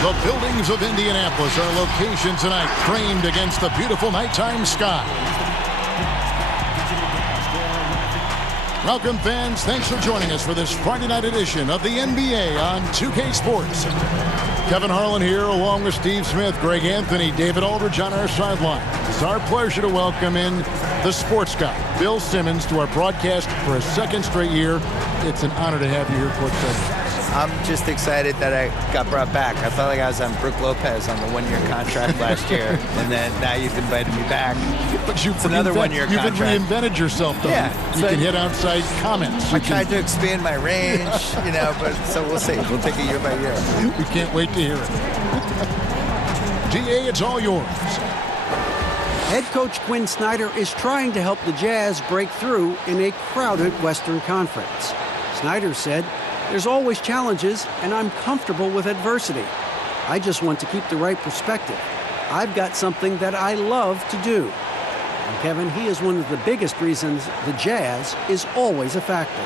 The buildings of Indianapolis are location tonight, framed against the beautiful nighttime sky. Welcome, fans. Thanks for joining us for this Friday night edition of the NBA on 2K Sports. Kevin Harlan here, along with Steve Smith, Greg Anthony, David Aldridge on our sideline. It's our pleasure to welcome in the sports guy, Bill Simmons, to our broadcast for a second straight year. It's an honor to have you here, courtside. I'm just excited that I got brought back. I felt like I was on Brook Lopez on the one-year contract last year, and then now you've invited me back. But it's another one-year contract. You've reinvented yourself, though. Yeah. You can hit outside comments. I tried to expand my range, but so we'll see. We'll take it year by year. We can't wait to hear it. DA, it's all yours. Head coach Quinn Snyder is trying to help the Jazz break through in a crowded Western Conference. Snyder said, "There's always challenges, and I'm comfortable with adversity. I just want to keep the right perspective. I've got something that I love to do." And Kevin, he is one of the biggest reasons the Jazz is always a factor.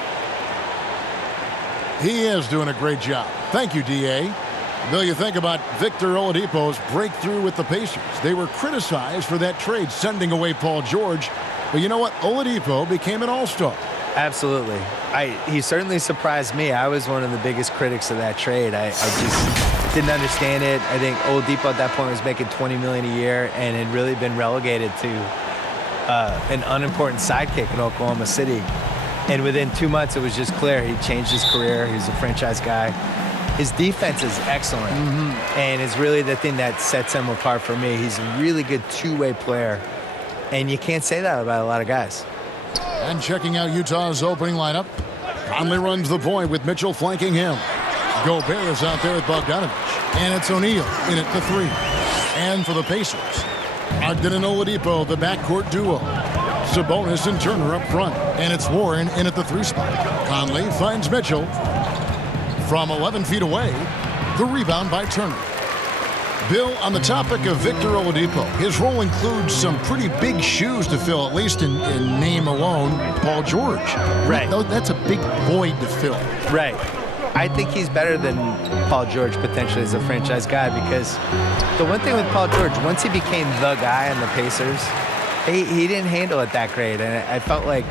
He is doing a great job. Thank you, DA. Bill, you think about Victor Oladipo's breakthrough with the Pacers. They were criticized for that trade, sending away Paul George. But you know what? Oladipo became an all-star. Absolutely. He certainly surprised me. I was one of the biggest critics of that trade. I just didn't understand it. I think Oladipo at that point was making $20 million a year and had really been relegated to an unimportant sidekick in Oklahoma City. And within 2 months, it was just clear he changed his career. He's a franchise guy. His defense is excellent, and it's really the thing that sets him apart for me. He's a really good two-way player, and you can't say that about a lot of guys. And checking out Utah's opening lineup, Conley runs the point with Mitchell flanking him. Gobert is out there with Bogdanovich, and it's O'Neal in at the three. And for the Pacers, Ogden and Oladipo, the backcourt duo. Sabonis and Turner up front, and it's Warren in at the three spot. Conley finds Mitchell. From 11 feet away, the rebound by Turner. Bill, on the topic of Victor Oladipo, his role includes some pretty big shoes to fill, at least in name alone, Paul George. Right. That's a big void to fill. Right. I think he's better than Paul George potentially as a franchise guy, because the one thing with Paul George, once he became the guy on the Pacers, he didn't handle it that great. And I felt like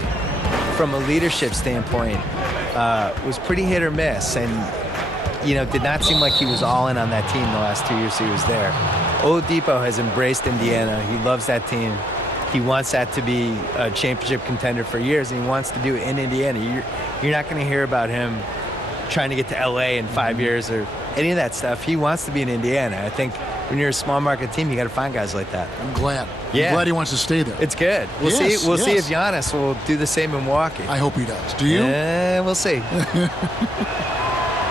from a leadership standpoint, was pretty hit or miss, and did not seem like he was all in on that team the last 2 years he was there. Oladipo has embraced Indiana. He loves that team. He wants that to be a championship contender for years, and he wants to do it in Indiana. You're not going to hear about him trying to get to LA in 5 years or any of that stuff. He wants to be in Indiana. I think when you're a small market team, you got to find guys like that. I'm glad. Yeah. I'm glad he wants to stay there. It's good. We'll see. We'll see if Giannis will do the same in Milwaukee. I hope he does. Do you? We'll see.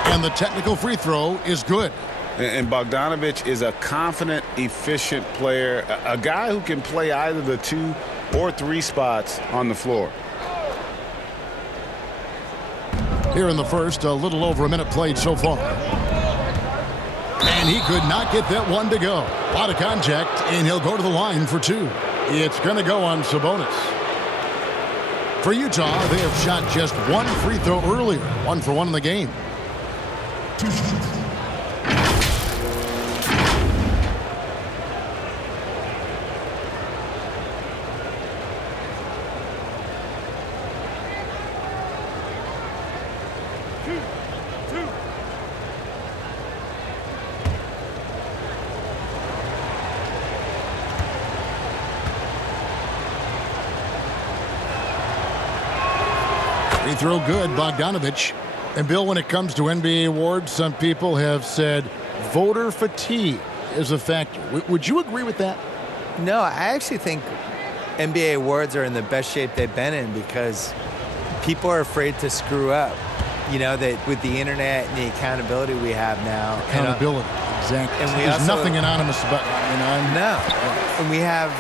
And the technical free throw is good. And Bogdanovich is a confident, efficient player, a guy who can play either the 2 or 3 spots on the floor. Here in the first, a little over a minute played so far. And he could not get that one to go. A lot of contact, and he'll go to the line for 2. It's going to go on Sabonis. For Utah, they have shot just 1 free throw earlier. 1 for 1 in the game. Free throw good, Bogdanovich. And Bill, when it comes to NBA awards, some people have said voter fatigue is a factor. Would you agree with that? No, I actually think NBA awards are in the best shape they've been in because people are afraid to screw up. That with the internet and the accountability we have now. Accountability, exactly. And there's nothing anonymous about it. No. And we have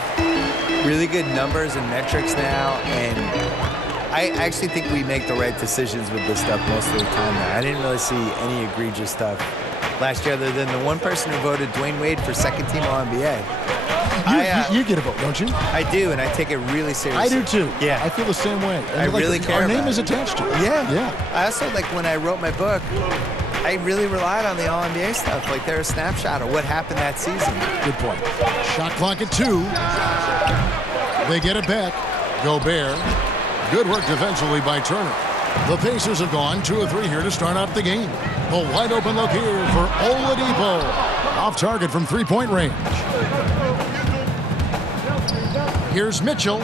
really good numbers and metrics now, and I actually think we make the right decisions with this stuff most of the time now. I didn't really see any egregious stuff last year other than the one person who voted Dwayne Wade for second team All-NBA. You get a vote, don't you? I do, and I take it really seriously. I do too. Yeah. I feel the same way. I really care Our about name it. is attached to it. Yeah. Yeah. I also, when I wrote my book, I really relied on the All-NBA stuff, like they're a snapshot of what happened that season. Good point. Shot clock at 2. They get it back. Gobert. Good work defensively by Turner. The Pacers have gone 2 of 3 here to start out the game. A wide open look here for Oladipo. Off target from three-point range. Here's Mitchell.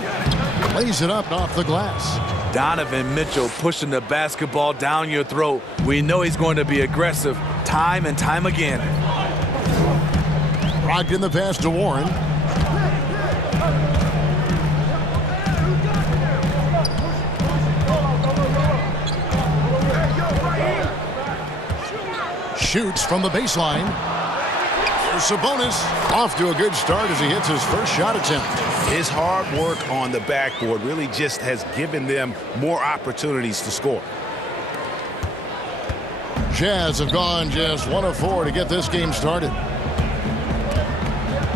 Lays it up off the glass. Donovan Mitchell pushing the basketball down your throat. We know he's going to be aggressive time and time again. Brogdon the pass to Warren. Shoots from the baseline. Here's Sabonis. Off to a good start as he hits his first shot attempt. His hard work on the backboard really just has given them more opportunities to score. Jazz have gone just 1 of 4 to get this game started.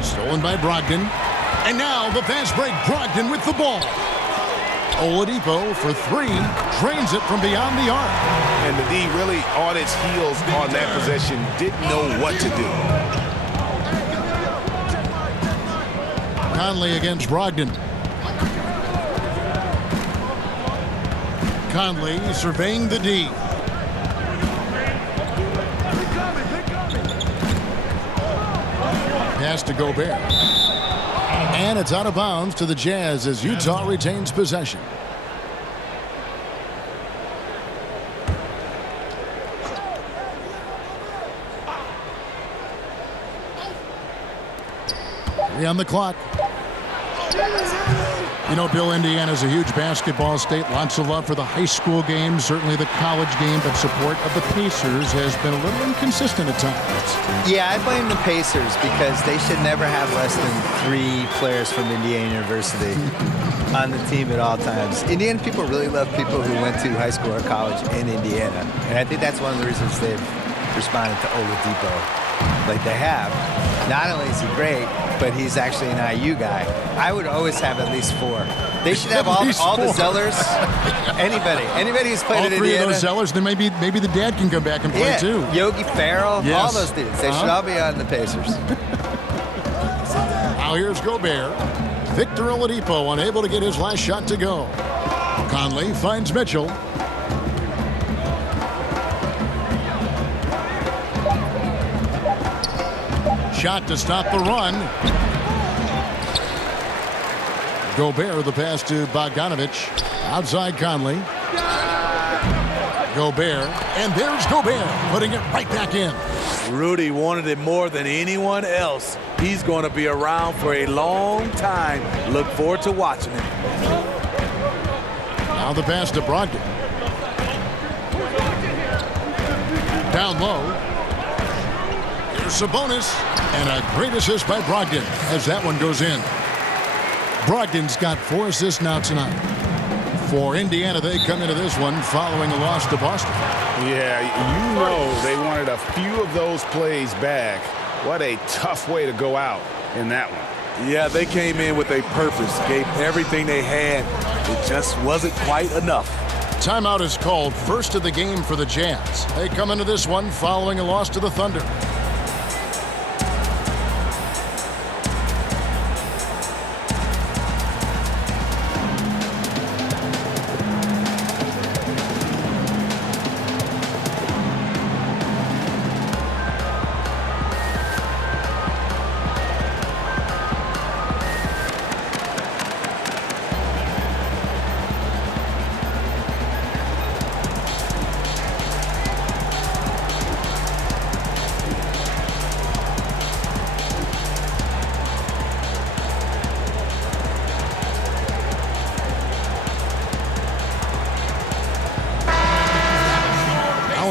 Stolen by Brogdon. And now the fast break. Brogdon with the ball. Oladipo for 3. Drains it from beyond the arc. And the D really on its heels on that possession. Didn't know what to do. Conley against Brogdon. Conley surveying the D. Pass to Gobert. And it's out of bounds to the Jazz as Utah retains possession. On the clock. You know, Bill, Indiana's a huge basketball state. Lots of love for the high school game, certainly the college game, but support of the Pacers has been a little inconsistent at times. Yeah, I blame the Pacers because they should never have less than 3 players from Indiana University on the team at all times. Indiana people really love people who went to high school or college in Indiana, and I think that's one of the reasons they've responded to Oladipo like they have. Not only is he great, but he's actually an IU guy. I would always have at least 4. They should have all the Zellers. Anybody who's played all in 3 Indiana. of those Zellers, then maybe the dad can come back and play too. Yogi Ferrell, yes. all those dudes. They should all be on the Pacers. Now here's Gobert. Victor Oladipo unable to get his last shot to go. Conley finds Mitchell. Shot to stop the run. Gobert, the pass to Bogdanovich. Outside Conley. Gobert. And there's Gobert putting it right back in. Rudy wanted it more than anyone else. He's going to be around for a long time. Look forward to watching him. Now the pass to Brogdon. Down low. Here's Sabonis. And a great assist by Brogdon as that one goes in. Brogdon's got 4 assists now tonight. For Indiana, they come into this one following a loss to Boston. Yeah, you know they wanted a few of those plays back. What a tough way to go out in that one. Yeah, they came in with a purpose, gave everything they had. It just wasn't quite enough. Timeout is called, first of the game for the Jazz. They come into this one following a loss to the Thunder.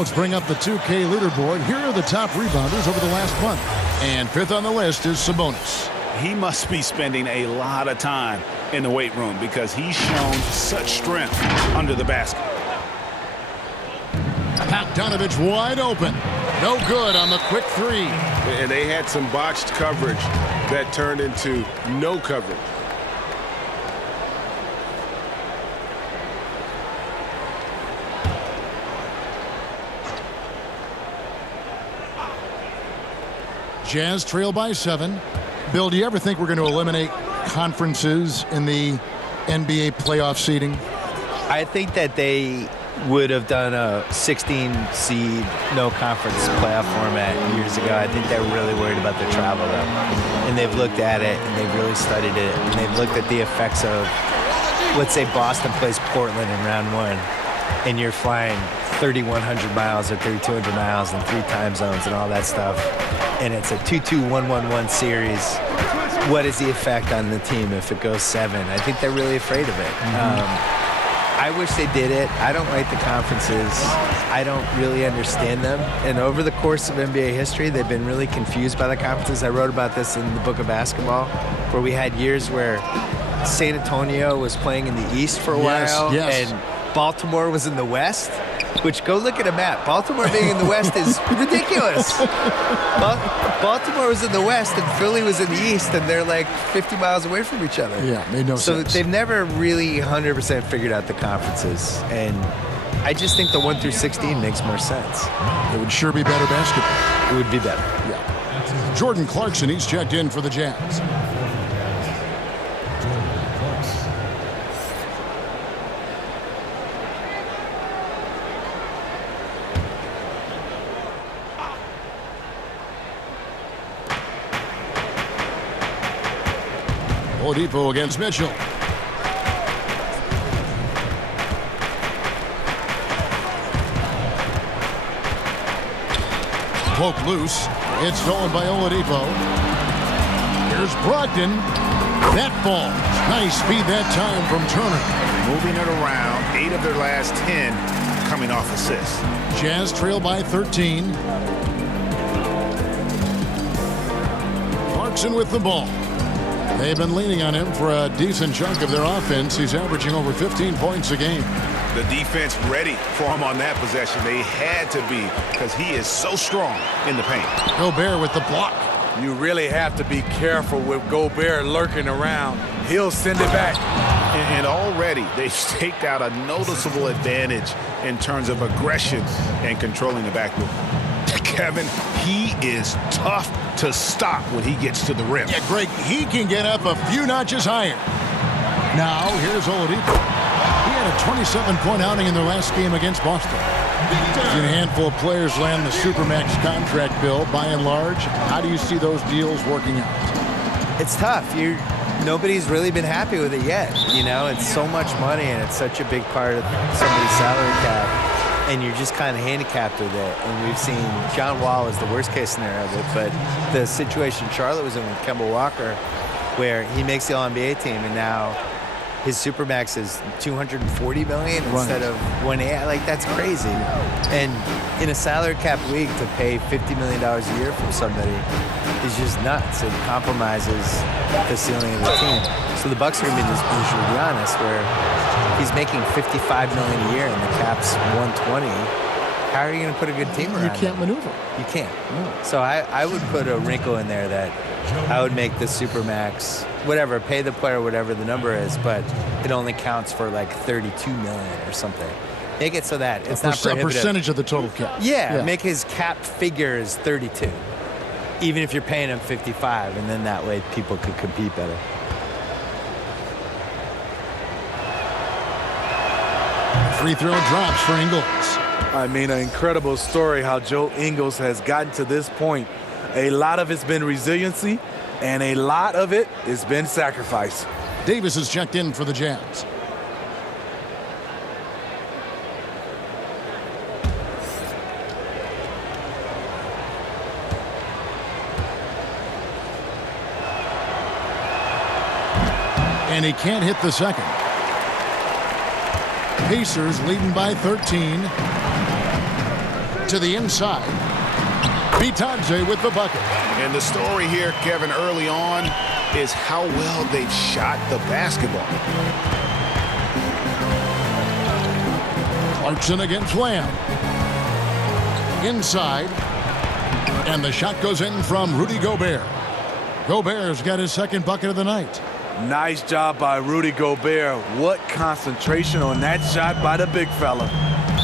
Let's bring up the 2K leaderboard. Here are the top rebounders over the last month. And 5th on the list is Sabonis. He must be spending a lot of time in the weight room because he's shown such strength under the basket. Bogdanovich wide open. No good on the quick 3. And they had some botched coverage that turned into no coverage. Jazz trail by 7. Bill, do you ever think we're going to eliminate conferences in the NBA playoff seeding? I think that they would have done a 16-seed no-conference playoff format years ago. I think they're really worried about the travel, though. And they've looked at it, and they've really studied it, and they've looked at the effects of, let's say Boston plays Portland in round 1, and you're flying 3,100 miles or 3,200 miles in 3 time zones and all that stuff, and it's a 2-2-1-1-1 series. What is the effect on the team if it goes 7? I think they're really afraid of it. I wish they did it. I don't like the conferences. I don't really understand them. And over the course of NBA history, they've been really confused by the conferences. I wrote about this in the book of basketball, where we had years where San Antonio was playing in the East for a while, and Baltimore was in the West, which, go look at a map. Baltimore being in the West is ridiculous. Baltimore was in the West and Philly was in the East, and they're like 50 miles away from each other. Yeah, made no sense. So they've never really 100% figured out the conferences, and I just think the 1 through 16 makes more sense. It would sure be better basketball. It would be better. Yeah. Jordan Clarkson, he's checked in for the Jazz. Oladipo against Mitchell. Poke loose. It's stolen by Oladipo. Here's Brogdon. That falls. Nice speed that time from Turner. Moving it around. 8 of their last 10 coming off assists. Jazz trail by 13. Clarkson with the ball. They've been leaning on him for a decent chunk of their offense. He's averaging over 15 points a game. The defense ready for him on that possession. They had to be, because he is so strong in the paint. Gobert with the block. You really have to be careful with Gobert lurking around. He'll send it back. And already they've staked out a noticeable advantage in terms of aggression and controlling the backcourt. Kevin, he is tough to stop when he gets to the rim. Yeah, Greg, he can get up a few notches higher. Now, here's Oladipo. He had a 27-point outing in their last game against Boston. A handful of players land the Supermax contract bill. By and large, how do you see those deals working out? It's tough. Nobody's really been happy with it yet. You know, it's so much money, and it's such a big part of somebody's salary cap. And you're just kind of handicapped with it. And we've seen John Wall is the worst case scenario of it, but the situation Charlotte was in with Kemba Walker, where he makes the All-NBA team, and now his Supermax is $240 million instead of $180. Like, that's crazy. And in a salary cap league, to pay $50 million a year from somebody is just nuts. It compromises the ceiling of the team. So the Bucks are going to be in this position, to be honest, where he's making $55 million a year and the cap's $120. How are you going to put a good team around You can't maneuver. You can't. No. So I would put a wrinkle in there that I would make the Supermax, whatever, pay the player whatever the number is, but it only counts for like $32 million or something. Make it so that it's not prohibitive. A percentage of the total cap. Yeah, make his cap figure is 32, even if you're paying him 55, and then that way people could compete better. Free throw drops for Ingles. I mean, an incredible story how Joe Ingles has gotten to this point. A lot of it's been resiliency, and a lot of it has been sacrifice. Davis is checked in for the Jazz. And he can't hit the second. Pacers leading by 13. To the inside. Bitadze with the bucket. And the story here, Kevin, early on is how well they've shot the basketball. Clarkson against Lamb. Inside. And the shot goes in from Rudy Gobert. Gobert's got his second bucket of the night. Nice job by Rudy Gobert. What concentration on that shot by the big fella.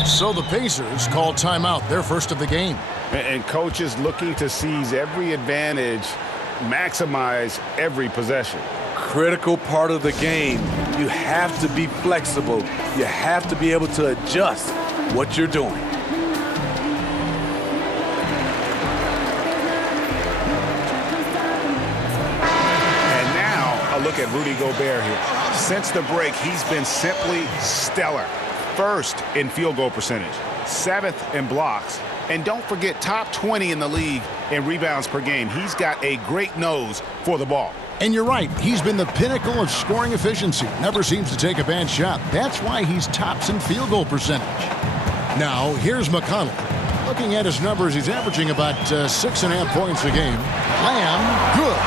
So the Pacers call timeout, their first of the game. And coaches looking to seize every advantage, maximize every possession. Critical part of the game. You have to be flexible. You have to be able to adjust what you're doing. And now a look at Rudy Gobert here. Since the break, he's been simply stellar. First in field goal percentage, 7th in blocks, and don't forget top 20 in the league in rebounds per game. He's got a great nose for the ball. And you're right, he's been the pinnacle of scoring efficiency. Never seems to take a bad shot. That's why he's tops in field goal percentage. Now, here's McConnell. Looking at his numbers, he's averaging about 6.5 points a game. Lamb, good.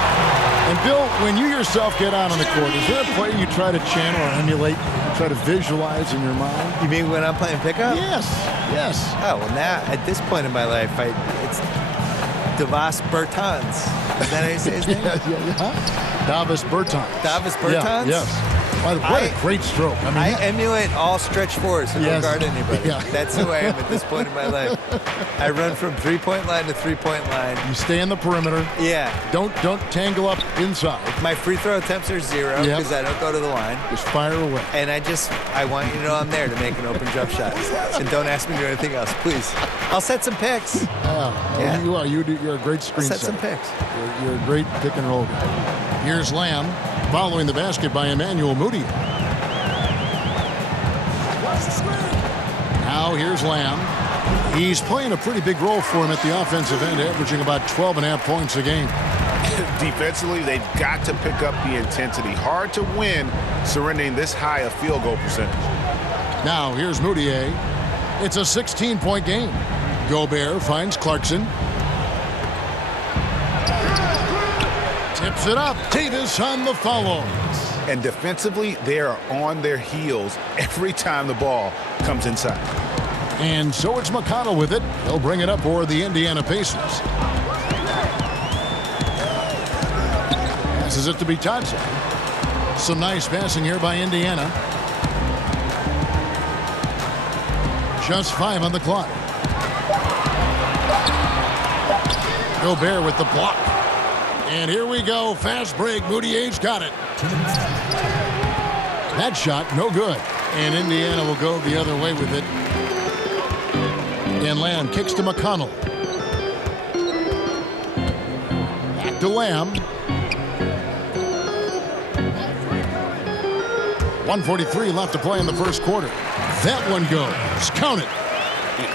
And Bill, when you yourself get out on the court, is there a play you try to channel or emulate, try to visualize in your mind? You mean when I'm playing pickup? Yes, yes. Oh, well, now, at this point in my life, it's Davis Bertans. Is that how you say his name? Davis Bertans. Davis Bertans? Yes. What a great stroke. I emulate all stretch fours and don't guard anybody. Yeah. That's who I am at this point in my life. I run from three-point line to three-point line. You stay in the perimeter. Yeah. Don't tangle up inside. My free throw attempts are 0 because I don't go to the line. Just fire away. And I want you to know I'm there to make an open jump shot. And don't ask me to do anything else, please. I'll set some picks. Yeah. You are. You're a great screen I'll set some setter. picks. You're a great pick and roll guy. Here's Lamb following the basket by Emmanuel Moody. Now here's Lamb. He's playing a pretty big role for him at the offensive end, averaging about 12.5 points a game. Defensively, they've got to pick up the intensity. Hard to win surrendering this high a field goal percentage. Now here's Moutier. It's a 16-point game. Gobert finds Clarkson. Tips it up. Davis on the follow. And defensively, they are on their heels every time the ball comes inside. And so it's McConnell with it. He'll bring it up for the Indiana Pacers. Passes it to Bitadze. Some nice passing here by Indiana. Just 5 on the clock. Gobert with the block. And here we go. Fast break. Moutier's got it. That shot, no good. And Indiana will go the other way with it. And Lamb kicks to McConnell. Back to Lamb. 1:43 left to play in the first quarter. That one goes. Count it.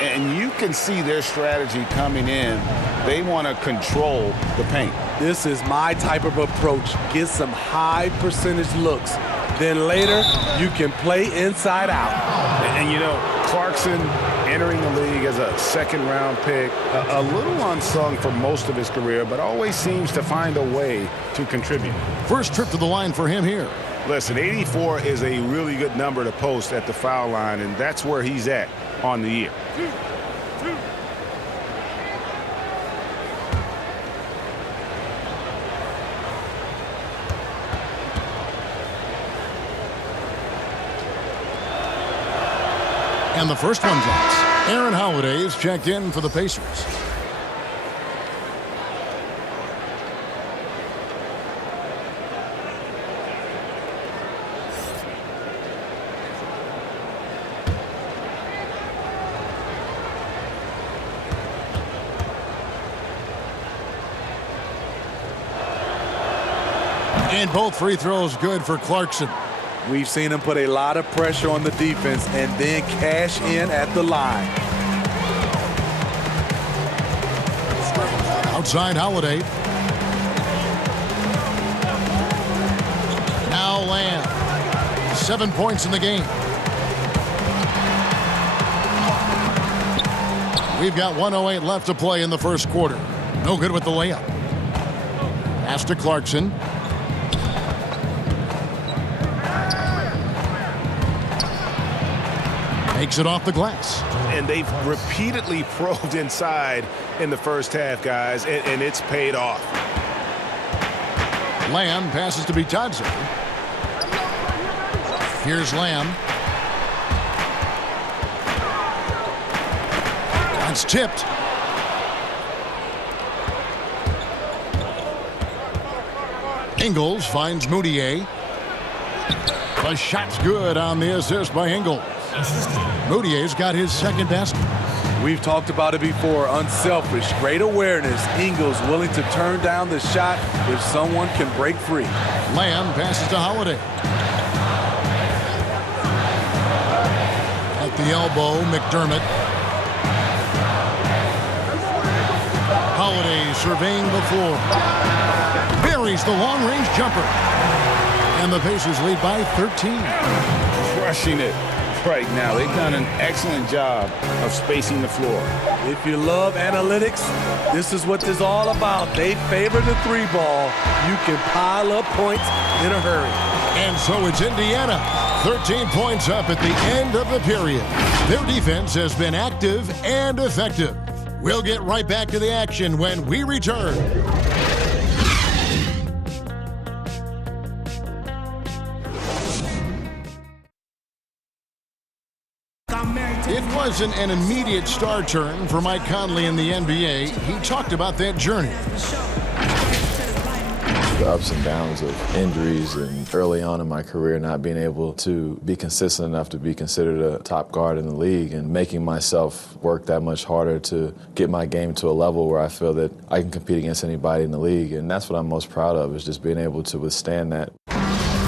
And you can see their strategy coming in. They want to control the paint. This is my type of approach. Get some high percentage looks. Then later, you can play inside out. And you know, Clarkson entering the league as a second-round pick, a little unsung for most of his career, but always seems to find a way to contribute. First trip to the line for him here. Listen, 84 is a really good number to post at the foul line, and that's where he's at on the year. And the first one drops. Aaron Holiday is checked in for the Pacers. And both free throws good for Clarkson. We've seen him put a lot of pressure on the defense and then cash in at the line. Outside Holiday. Now Lamb. 7 points in the game. We've got 1:08 left to play in the first quarter. No good with the layup. Pass to Clarkson. Takes it off the glass. And they've repeatedly probed inside in the first half, guys, and it's paid off. Lamb passes to Bitadze. Here's Lamb. That's tipped. Ingles finds Moutier. The shot's good on the assist by Ingles. Moutier's got his second basket. We've talked about it before. Unselfish, great awareness. Ingles willing to turn down the shot if someone can break free. Lamb passes to Holiday. At the elbow, McDermott. Holiday surveying the floor. Buries the long-range jumper. And the Pacers lead by 13. Crushing it right now. They've done an excellent job of spacing the floor. If you love analytics, this is what this is all about. They favor the three ball. You can pile up points in a hurry. And so it's Indiana. 13 points up at the end of the period. Their defense has been active and effective. We'll get right back to the action when we return. It wasn't an immediate star turn for Mike Conley in the NBA. He talked about that journey. The ups and downs of injuries and early on in my career not being able to be consistent enough to be considered a top guard in the league and making myself work that much harder to get my game to a level where I feel that I can compete against anybody in the league. And that's what I'm most proud of, is just being able to withstand that.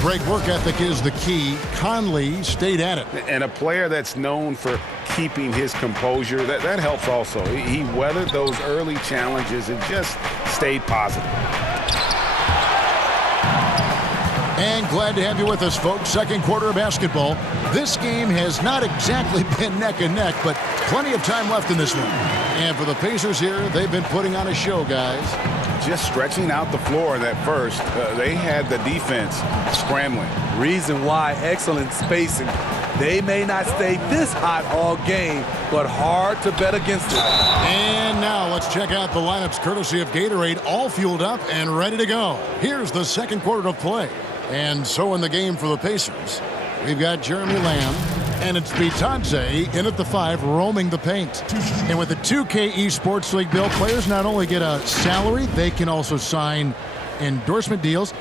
Great work ethic is the key. Conley stayed at it. And a player that's known for keeping his composure, that helps also. He weathered those early challenges and just stayed positive. And glad to have you with us, folks. Second quarter of basketball. This game has not exactly been neck and neck, but plenty of time left in this one. And for the Pacers here, they've been putting on a show, guys. Just stretching out the floor in that first. They had the defense scrambling. Reason why, excellent spacing. They may not stay this hot all game, but hard to bet against it. And now let's check out the lineups courtesy of Gatorade, all fueled up and ready to go. Here's the second quarter of play. And so in the game for the Pacers, we've got Jeremy Lamb, and it's Bitadze in at the 5, roaming the paint. And with the 2K Esports League bill, players not only get a salary, they can also sign endorsement deals.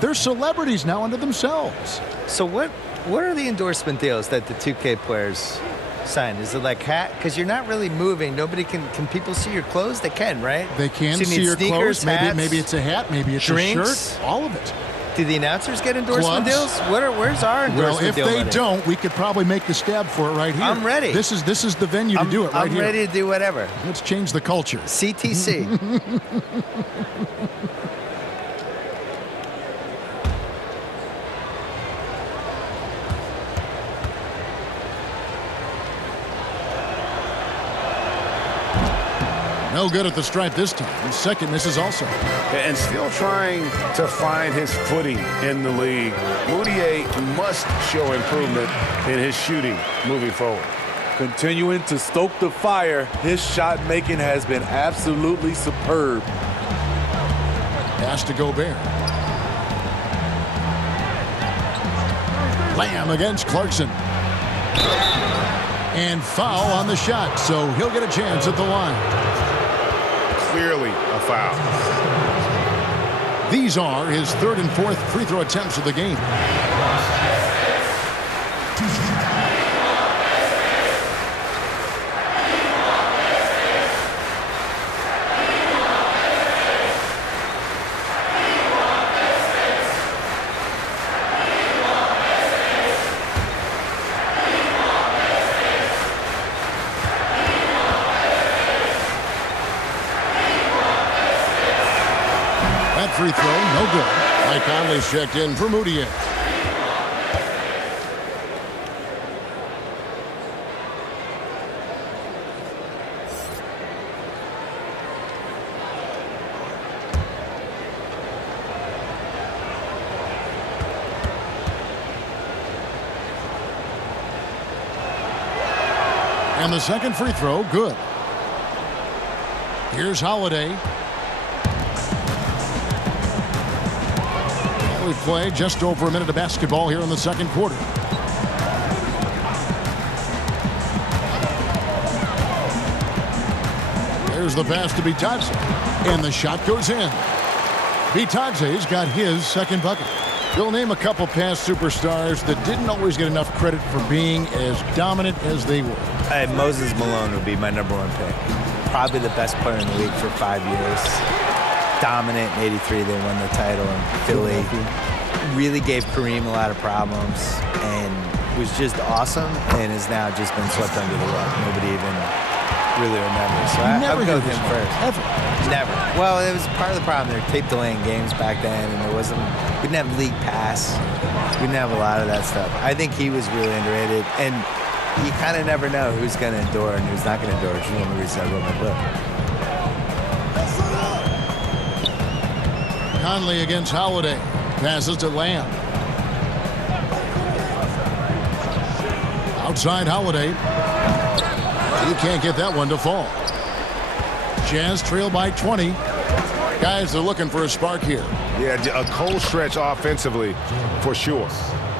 They're celebrities now unto themselves. So what are the endorsement deals that the 2K players sign? Is it like hat? Because you're not really moving. Nobody can people see your clothes? They can, right? They can so you see your sneakers, clothes. Maybe it's a hat. Maybe it's drinks, a shirt. All of it. Do the announcers get endorsement Gloves. deals? Where's our endorsement Well, if deal they money? don't, we could probably make the stab for it right here. I'm ready. This is the venue to do it right I'm here. ready to do whatever. Let's change the culture. CTC. No good at the stripe this time. Second misses also. And still trying to find his footing in the league. Moutier must show improvement in his shooting moving forward. Continuing to stoke the fire, his shot making has been absolutely superb. Pass to Gobert. Lamb against Clarkson. And foul on the shot, so he'll get a chance at the line. Clearly a foul. These are his third and fourth free throw attempts of the game. Free throw, no good. Mike Conley's checked in for Moutier. And the second free throw, good. Here's Holiday. We play just over a minute of basketball here in the second quarter. There's the pass to Bitadze, and the shot goes in. Bitadze's got his second bucket. You'll name a couple past superstars that didn't always get enough credit for being as dominant as they were. Moses Malone would be my #1 pick. Probably the best player in the league for 5 years. Dominant in '83, they won the title in Philly. Really gave Kareem a lot of problems and was just awesome and has now just been swept under the rug. Nobody even really remembers. So I would go with him first. Ever. Never. Well, it was part of the problem. They were tape delaying games back then, and we didn't have league pass. We didn't have a lot of that stuff. I think he was really underrated, and you kind of never know who's going to endure and who's not going to endure, which is one of the reasons I wrote my book. Conley against Holiday. Passes to Lamb. Outside Holiday. He can't get that one to fall. Jazz trail by 20. Guys, they're looking for a spark here. Yeah, a cold stretch offensively for sure.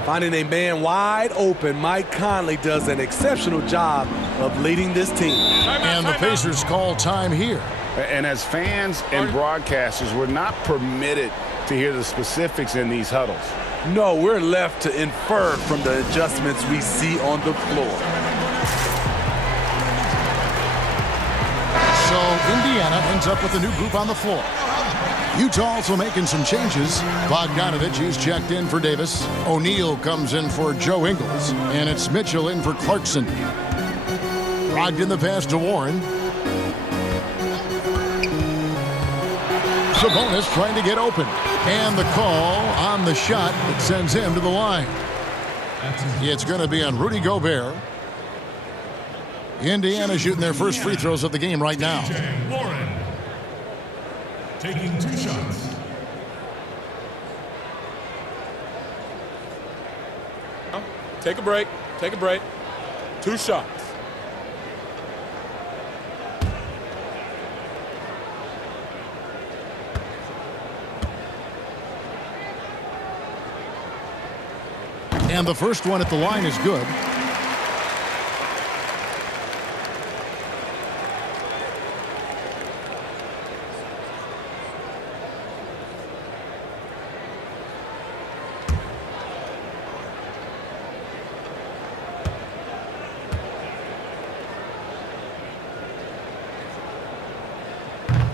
Finding a man wide open, Mike Conley does an exceptional job of leading this team. And the Pacers call time here. And as fans and broadcasters, we're not permitted to hear the specifics in these huddles. No, we're left to infer from the adjustments we see on the floor. So Indiana ends up with a new group on the floor. Utah also making some changes. Bogdanovich is checked in for Davis. O'Neal comes in for Joe Ingles. And it's Mitchell in for Clarkson. Brogdon the pass to Warren. Sabonis trying to get open. And the call on the shot that sends him to the line. It's going to be on Rudy Gobert. Indiana shooting their first free throws of the game right now. Warren taking 2 shots. Take a break. Take a break. 2 shots. And the first one at the line is good.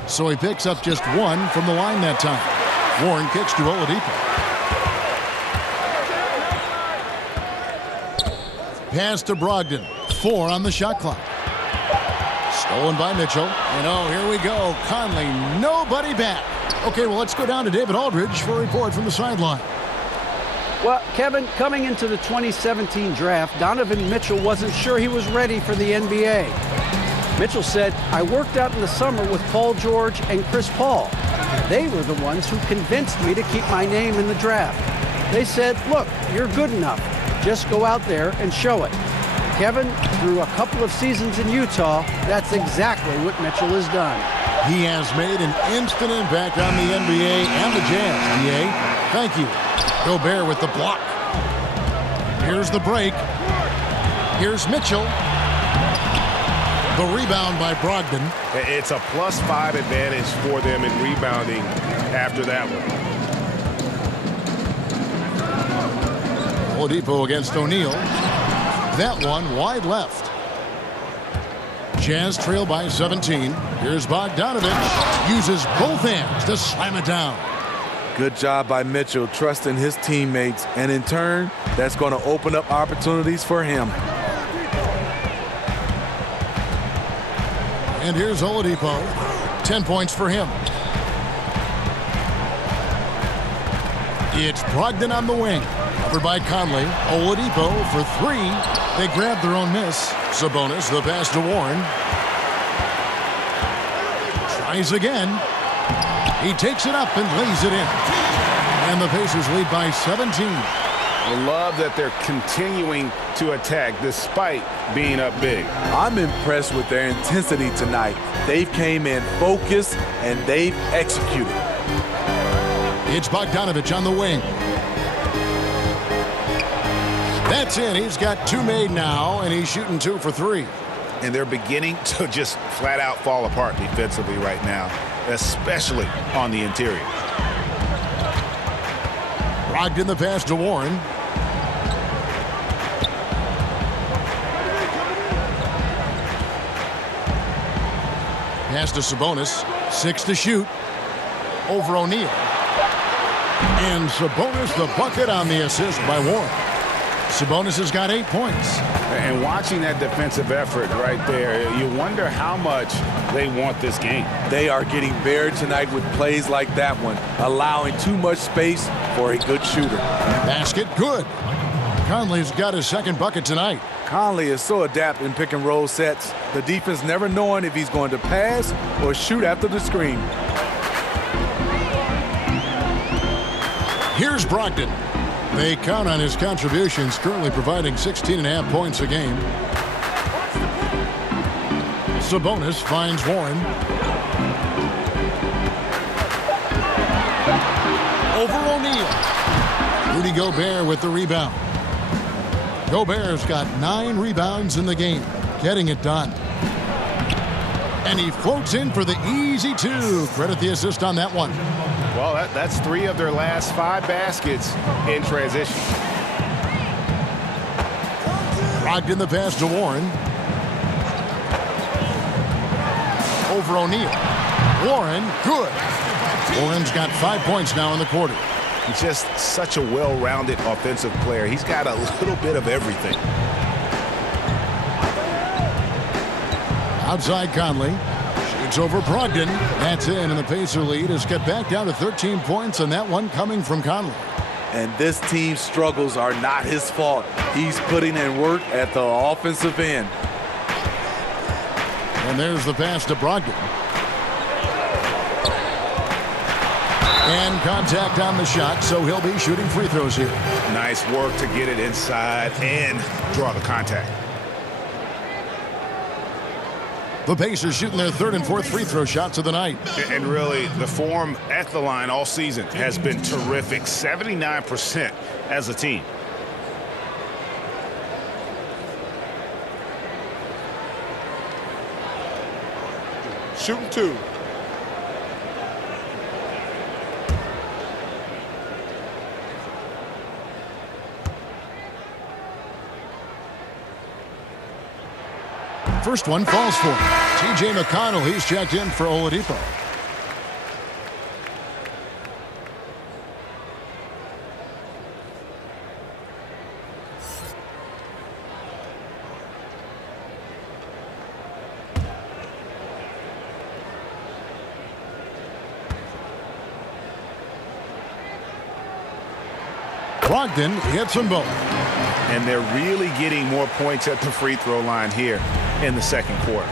So he picks up just 1 from the line that time. Warren kicks to Oladipo. Pass to Brogdon. 4 on the shot clock. Stolen by Mitchell. And oh, here we go. Conley, nobody back. Okay, well, let's go down to David Aldridge for a report from the sideline. Well, Kevin, coming into the 2017 draft, Donovan Mitchell wasn't sure he was ready for the NBA. Mitchell said, "I worked out in the summer with Paul George and Chris Paul. They were the ones who convinced me to keep my name in the draft. They said, look, you're good enough. Just go out there and show it." Kevin, through a couple of seasons in Utah, that's exactly what Mitchell has done. He has made an instant impact on the NBA and the Jazz, DA. Thank you. Gobert with the block. Here's the break. Here's Mitchell. The rebound by Brogdon. It's a +5 advantage for them in rebounding after that one. Oladipo against O'Neal. That one wide left. Jazz trail by 17. Here's Bogdanovich. Uses both hands to slam it down. Good job by Mitchell, trusting his teammates, and in turn, that's going to open up opportunities for him. And here's Oladipo. 10 points for him. It's Brogdon on the wing. Covered by Conley. Oladipo for 3. They grab their own miss. Sabonis, the pass to Warren. Tries again. He takes it up and lays it in. And the Pacers lead by 17. I love that they're continuing to attack despite being up big. I'm impressed with their intensity tonight. They've came in focused and they've executed. It's Bogdanovich on the wing. That's in. He's got 2 made now, and he's shooting 2 for 3. And they're beginning to just flat out fall apart defensively right now, especially on the interior. Brogdon the pass to Warren. Pass to Sabonis. 6 to shoot. Over O'Neal. And Sabonis the bucket on the assist by Warren. Sabonis has got 8 points. And watching that defensive effort right there, you wonder how much they want this game. They are getting buried tonight with plays like that one, allowing too much space for a good shooter. Basket good. Conley's got his second bucket tonight. Conley is so adept in pick and roll sets, the defense never knowing if he's going to pass or shoot after the screen. Here's Brogdon. They count on his contributions, currently providing 16.5 points a game. Sabonis finds Warren. Over O'Neal. Rudy Gobert with the rebound. Gobert's got 9 rebounds in the game, getting it done. And he floats in for the easy 2. Credit the assist on that one. Well, that's 3 of their last 5 baskets in transition. Brogdon the pass to Warren. Over O'Neal. Warren, good. Warren's got 5 points now in the quarter. He's just such a well-rounded offensive player. He's got a little bit of everything. Outside Conley. Shoots over Brogdon. That's in, and the Pacer lead is cut back down to 13 points, and that one coming from Conley. And this team's struggles are not his fault. He's putting in work at the offensive end. And there's the pass to Brogdon. And contact on the shot, so he'll be shooting free throws here. Nice work to get it inside and draw the contact. The Pacers shooting their 3rd and 4th free throw shots of the night. And really, the form at the line all season has been terrific. 79% as a team. Shooting 2. First one falls for him. T.J. McConnell, he's checked in for Oladipo. Brogdon hits them both. And they're really getting more points at the free throw line here in the second quarter.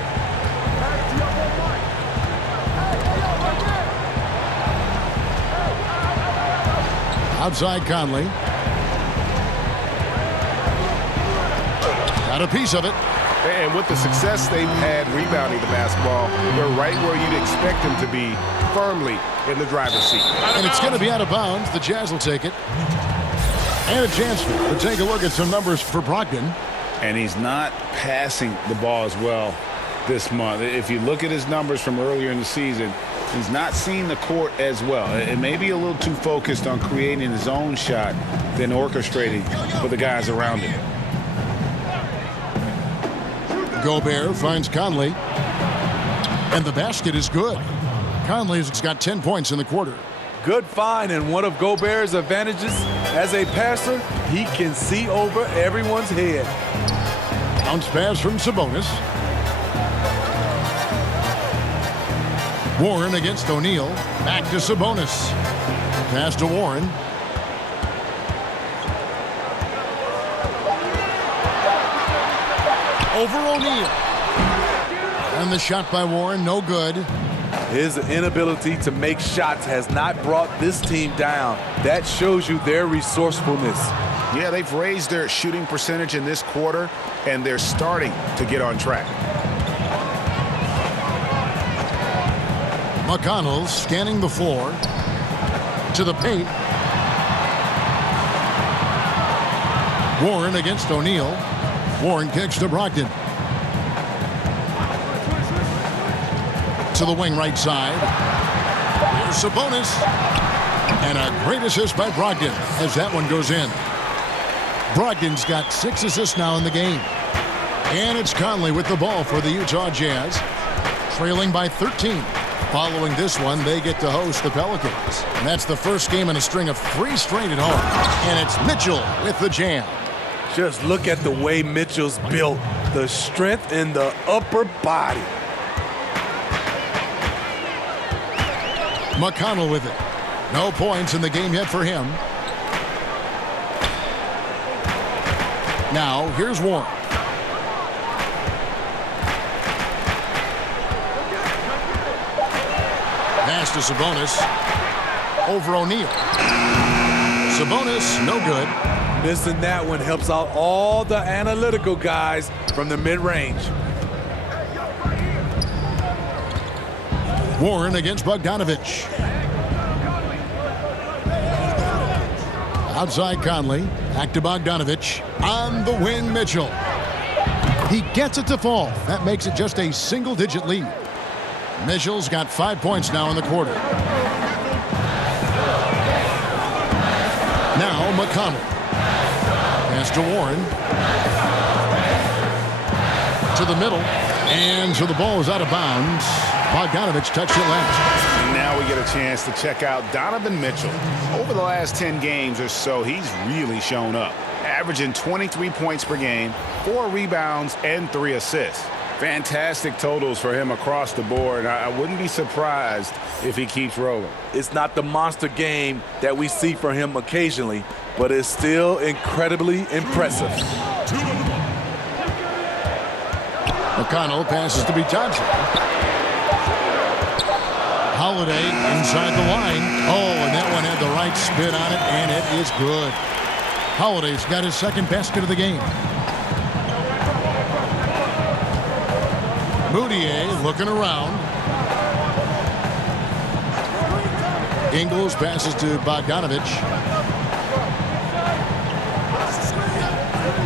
Outside Conley. Got a piece of it. And with the success they've had rebounding the basketball, they're right where you'd expect them to be, firmly in the driver's seat. And it's going to be out of bounds. The Jazz will take it. And a chance to take a look at some numbers for Brogdon. And he's not passing the ball as well this month. If you look at his numbers from earlier in the season, he's not seeing the court as well. It may be a little too focused on creating his own shot than orchestrating for the guys around him. Gobert finds Conley. And the basket is good. Conley's got 10 points in the quarter. Good find, and one of Gobert's advantages as a passer, he can see over everyone's head. Bounce pass from Sabonis. Warren against O'Neal. Back to Sabonis. Pass to Warren. Over O'Neal. And the shot by Warren, no good. His inability to make shots has not brought this team down. That shows you their resourcefulness. Yeah, they've raised their shooting percentage in this quarter, and they're starting to get on track. McConnell scanning the floor. To the paint. Warren against O'Neal. Warren kicks to Brogdon. To the wing right side. Here's Sabonis. And a great assist by Brogdon as that one goes in. Brogdon's got 6 assists now in the game. And it's Conley with the ball for the Utah Jazz, trailing by 13. Following this one, they get to host the Pelicans. And that's the first game in a string of 3 straight at home. And it's Mitchell with the jam. Just look at the way Mitchell's built. The strength in the upper body. McConnell with it. No points in the game yet for him. Now, here's Warren. Pass to Sabonis. Over O'Neal. Sabonis, no good. Missing that one helps out all the analytical guys from the mid-range. Warren against Bogdanovich. Outside Conley. Back to Bogdanovich. On the wing, Mitchell. He gets it to fall. That makes it just a single-digit lead. Mitchell's got 5 points now in the quarter. Now McConnell. Pass to Warren. To the middle. And so the ball is out of bounds. Bogdanovich touched it last. And now we get a chance to check out Donovan Mitchell. Over the last 10 games or so, he's really shown up. Averaging 23 points per game, 4 rebounds, and 3 assists. Fantastic totals for him across the board. I wouldn't be surprised if he keeps rolling. It's not the monster game that we see from him occasionally, but it's still incredibly impressive. McConnell passes to B. Thompson. Holiday inside the line. Oh, and that one had the right spin on it, and it is good. Holiday's got his second basket of the game. Moutier looking around. Ingles passes to Bogdanovich.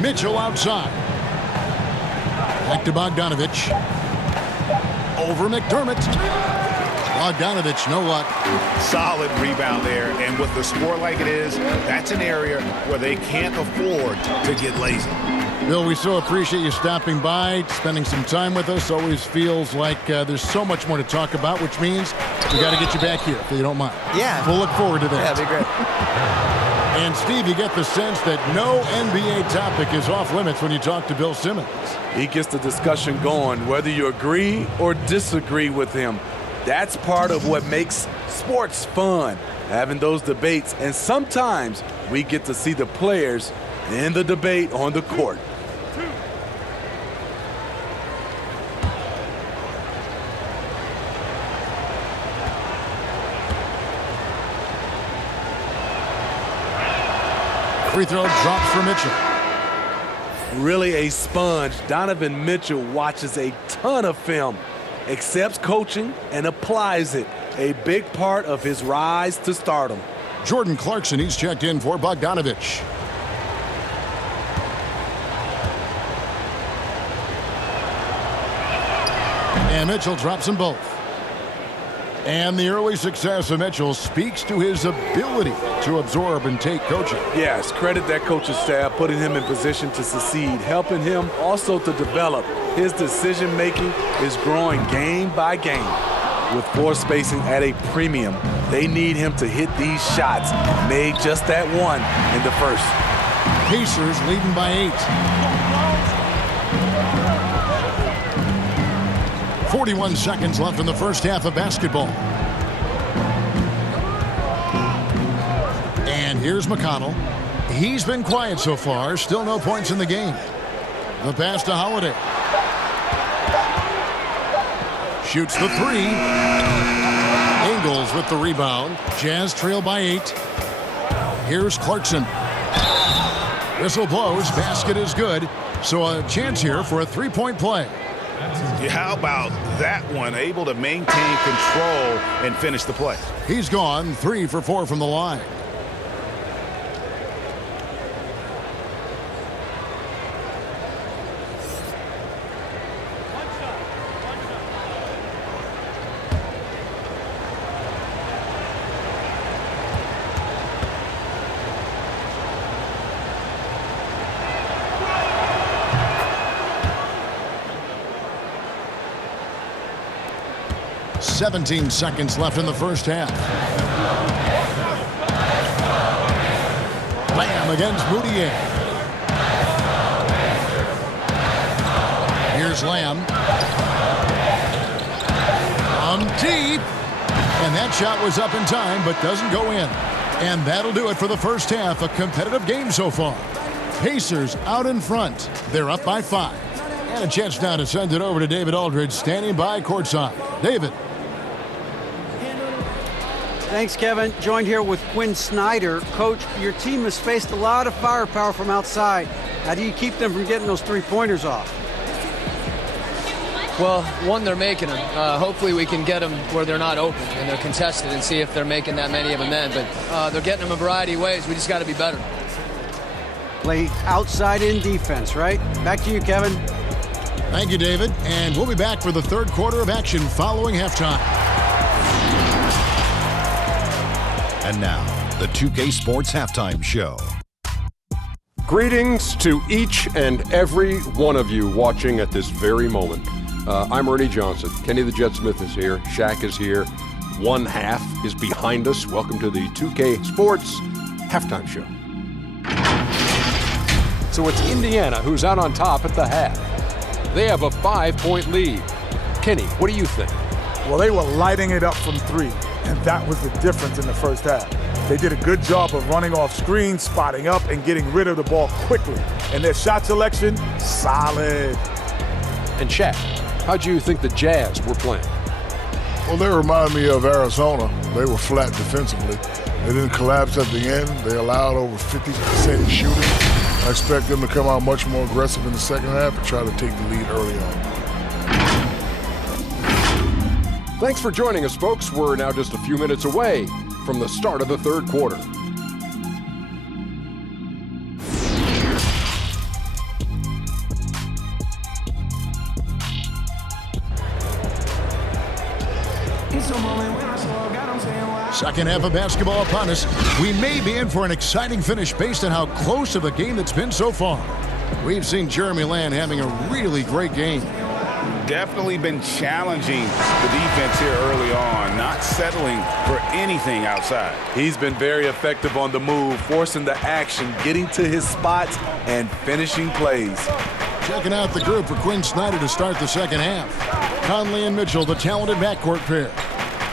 Mitchell outside. Back to Bogdanovich. Over McDermott. Bogdanovich, no luck. Solid rebound there, and with the score like it is, that's an area where they can't afford to get lazy. Bill, we so appreciate you stopping by, spending some time with us. Always feels like there's so much more to talk about, which means we got to get you back here, if you don't mind. Yeah. We'll look forward to that. Yeah, that'd be great. And, Steve, you get the sense that no NBA topic is off limits when you talk to Bill Simmons. He gets the discussion going, whether you agree or disagree with him. That's part of what makes sports fun, having those debates. And sometimes we get to see the players in the debate on the court. Free throw drops for Mitchell. Really a sponge. Donovan Mitchell watches a ton of film, accepts coaching, and applies it. A big part of his rise to stardom. Jordan Clarkson, he's checked in for Bogdanovich. And Mitchell drops them both. And the early success of Mitchell speaks to his ability to absorb and take coaching. Yes, credit that coaching staff, putting him in position to succeed, helping him also to develop. His decision-making is growing game by game. With floor spacing at a premium, they need him to hit these shots. Made just that one in the first. Pacers leading by 8. 41 seconds left in the first half of basketball. And here's McConnell. He's been quiet so far. Still no points in the game. The pass to Holiday. Shoots the 3. Ingles with the rebound. Jazz trail by 8. Here's Clarkson. Whistle blows. Basket is good. So a chance here for a three-point play. Yeah, how about that one? Able to maintain control and finish the play. He's gone 3 for 4 from the line. 17 seconds left in the first half. Lamb against Moutier. Here's Lamb. From deep. And that shot was up in time, but doesn't go in. And that'll do it for the first half. A competitive game so far. Pacers out in front. They're up by 5. And a chance now to send it over to David Aldridge, standing by courtside. David. Thanks, Kevin. Joined here with Quinn Snyder. Coach, your team has faced a lot of firepower from outside. How do you keep them from getting those three-pointers off? Well, one, they're making them. Hopefully we can get them where they're not open and they're contested and see if they're making that many of them then. But they're getting them a variety of ways. We just got to be better. Play outside-in defense, right? Back to you, Kevin. Thank you, David. And we'll be back for the third quarter of action following halftime. And now, the 2K Sports Halftime Show. Greetings to each and every one of you watching at this very moment. I'm Ernie Johnson. Kenny the Jet Smith is here. Shaq is here. One half is behind us. Welcome to the 2K Sports Halftime Show. So it's Indiana who's out on top at the half. They have a 5-point lead. Kenny, what do you think? Well, they were lighting it up from 3, and that was the difference in the first half. They did a good job of running off screens, spotting up, and getting rid of the ball quickly. And their shot selection, solid. And Shaq, how'd you think the Jazz were playing? Well, they remind me of Arizona. They were flat defensively. They didn't collapse at the end. They allowed over 50% shooting. I expect them to come out much more aggressive in the second half and try to take the lead early on. Thanks for joining us, folks. We're now just a few minutes away from the start of the third quarter. Second half of basketball upon us. We may be in for an exciting finish based on how close of a game that's been so far. We've seen Jeremy Lamb having a really great game. Definitely been challenging the defense here early on, not settling for anything outside. He's been very effective on the move, forcing the action, getting to his spots, and finishing plays. Checking out the group for Quinn Snyder to start the second half. Conley and Mitchell, the talented backcourt pair.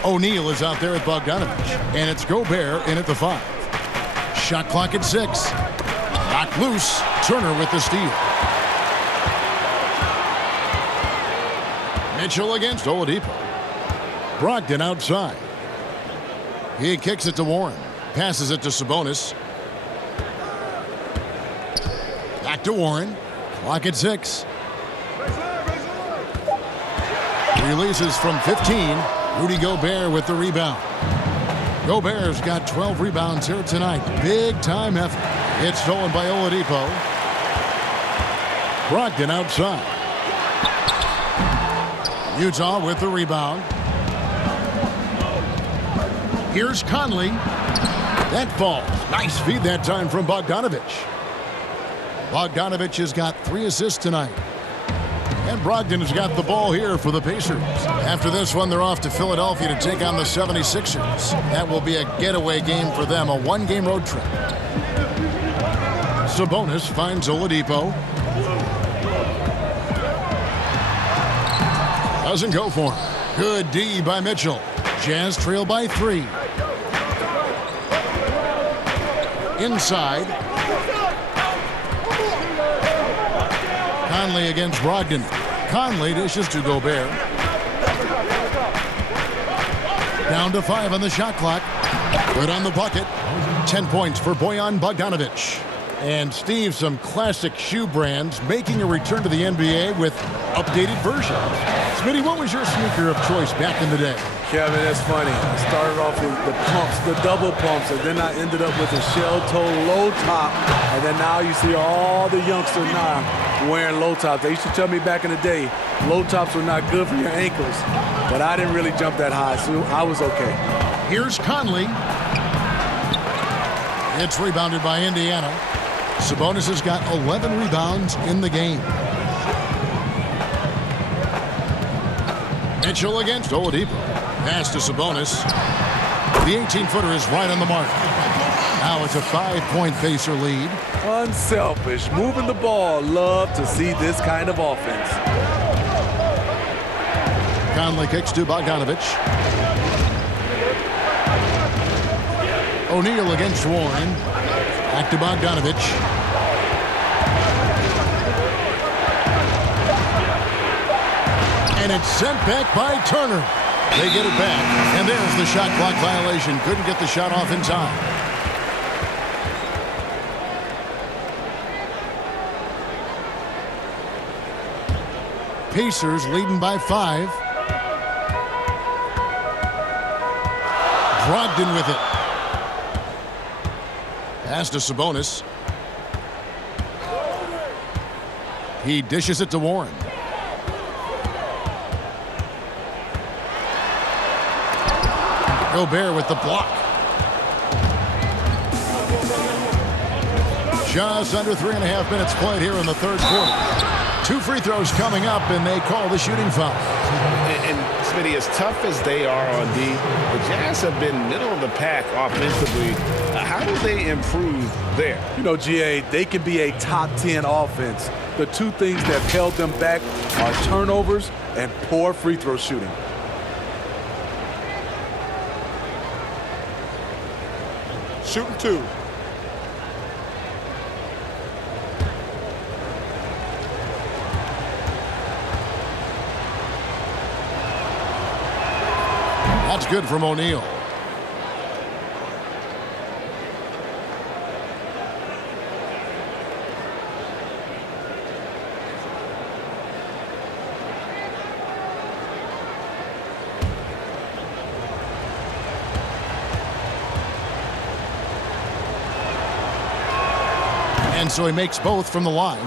O'Neal is out there at Bogdanovich, and it's Gobert in at the 5. Shot clock at 6. Knocked loose. Turner with the steal. Mitchell against Oladipo. Brogdon outside. He kicks it to Warren. Passes it to Sabonis. Back to Warren. Clock at 6. Releases from 15. Rudy Gobert with the rebound. Gobert's got 12 rebounds here tonight. Big time effort. It's stolen by Oladipo. Brogdon outside. Utah with the rebound. Here's Conley. That falls. Nice feed that time from Bogdanovich. Bogdanovich has got 3 assists tonight. And Brogdon has got the ball here for the Pacers. After this one, they're off to Philadelphia to take on the 76ers. That will be a getaway game for them, a 1-game road trip. Sabonis finds Oladipo. Doesn't go for him. Good D by Mitchell. Jazz trail by 3. Inside. Conley against Brogdon. Conley dishes to Gobert. Down to 5 on the shot clock. Good on the bucket. 10 points for Bojan Bogdanovic. And Steve, some classic shoe brands making a return to the NBA with updated versions. Smitty, what was your sneaker of choice back in the day? Kevin, that's funny. I started off with the pumps, the double pumps, and then I ended up with a shell toe low top. And then now you see all the youngsters now wearing low tops. They used to tell me back in the day, low tops were not good for your ankles. But I didn't really jump that high, so I was okay. Here's Conley. It's rebounded by Indiana. Sabonis has got 11 rebounds in the game. Mitchell against Oladipo. Pass to Sabonis. The 18-footer is right on the mark. Now it's a 5-point Pacer lead. Unselfish, moving the ball. Love to see this kind of offense. Conley kicks to Bogdanovich. O'Neal against Warren. Back to Bogdanovich. And it's sent back by Turner. They get it back. And there's the shot clock violation. Couldn't get the shot off in time. Pacers leading by 5. Brogdon with it. Pass to Sabonis. He dishes it to Warren. Gobert with the block. Just under 3.5 minutes played here in the third quarter. 2 free throws coming up, and they call the shooting foul. And Smitty, as tough as they are on D, the Jazz have been middle of the pack offensively. How do they improve there? You know, GA, they can be a top 10 offense. The 2 things that have held them back are turnovers and poor free throw shooting. Shooting 2. That's good from O'Neal. And so he makes both from the line.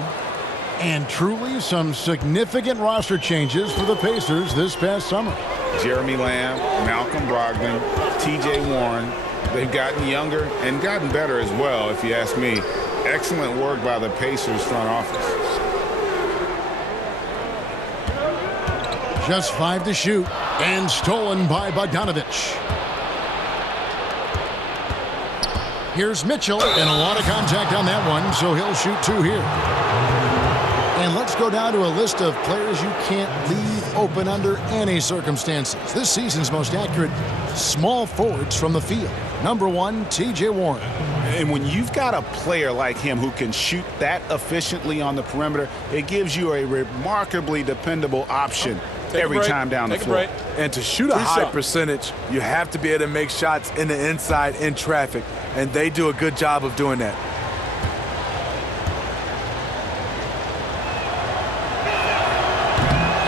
And truly some significant roster changes for the Pacers this past summer. Jeremy Lamb, Malcolm Brogdon, T.J. Warren. They've gotten younger and gotten better as well, if you ask me. Excellent work by the Pacers front office. Just 5 to shoot. And stolen by Bogdanovich. Here's Mitchell, and a lot of contact on that one, so he'll shoot 2 here. And let's go down to a list of players you can't leave open under any circumstances. This season's most accurate small forwards from the field. Number 1, T.J. Warren. And when you've got a player like him who can shoot that efficiently on the perimeter, it gives you a remarkably dependable option every time down the floor. And to shoot a high percentage, you have to be able to make shots in the inside in traffic, and they do a good job of doing that.